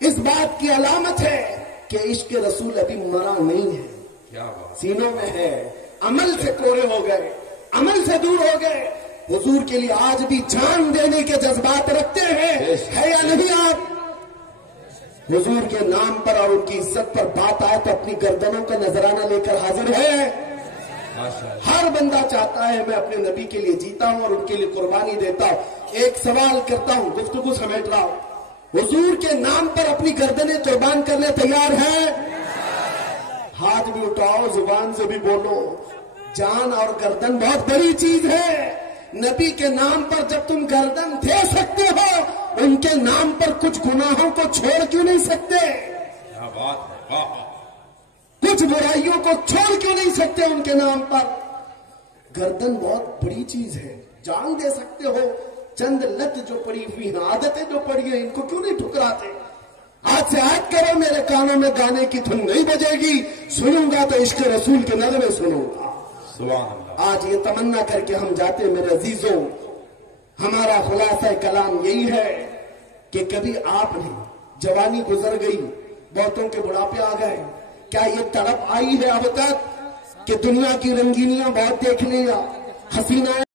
اس بات کی علامت ہے کہ عشق رسول ابھی مرا نہیں ہے. کیا بات. سینوں میں ہے. عمل سے کوڑے ہو گئے عمل سے دور ہو گئے. حضور کے لیے آج بھی جان دینے کے جذبات رکھتے ہیں ہے یا نہیں؟ آپ حضور کے نام پر اور ان کی عزت پر بات آئے تو اپنی گردنوں کا نذرانہ لے کر حاضر ہے. ہر بندہ چاہتا ہے میں اپنے نبی کے لیے جیتا ہوں اور ان کے لیے قربانی دیتا ہوں. ایک سوال کرتا ہوں گفتگو سمیٹ رہا ہوں. حضور کے نام پر اپنی گردنیں قربان کرنے تیار ہیں؟ ہاتھ بھی اٹھاؤ زبان سے بھی بولو. جان اور گردن بہت بڑی چیز ہے. نبی کے نام پر جب تم گردن دے سکتے ہو ان کے نام پر کچھ گناہوں کو چھوڑ کیوں نہیں سکتے؟ کیا بات ہے، واہ واہ۔ کچھ برائیوں کو چھوڑ کیوں نہیں سکتے ان کے نام پر؟ گردن بہت بڑی چیز ہے، جان دے سکتے ہو، چند لت جو پڑی ہوئی ہیں، عادتیں جو پڑی ہیں، ان کو کیوں نہیں ٹھکراتے؟ آج سے عہد کرو میرے کانوں میں گانے کی دھن نہیں بجے گی، سنوں گا تو عشق رسول کے نغمے سنوں گا۔ سبحان اللہ۔ آج یہ تمنا کر کے ہم جاتے میرے عزیزوں، ہمارا خلاصہ کلام یہی ہے کہ کبھی آپ نے جوانی گزر گئی، بہتوں کے بڑھاپے آ گئے، کیا یہ تڑپ آئی ہے اب تک کہ دنیا کی رنگینیاں بہت دیکھ لیا، حسینہ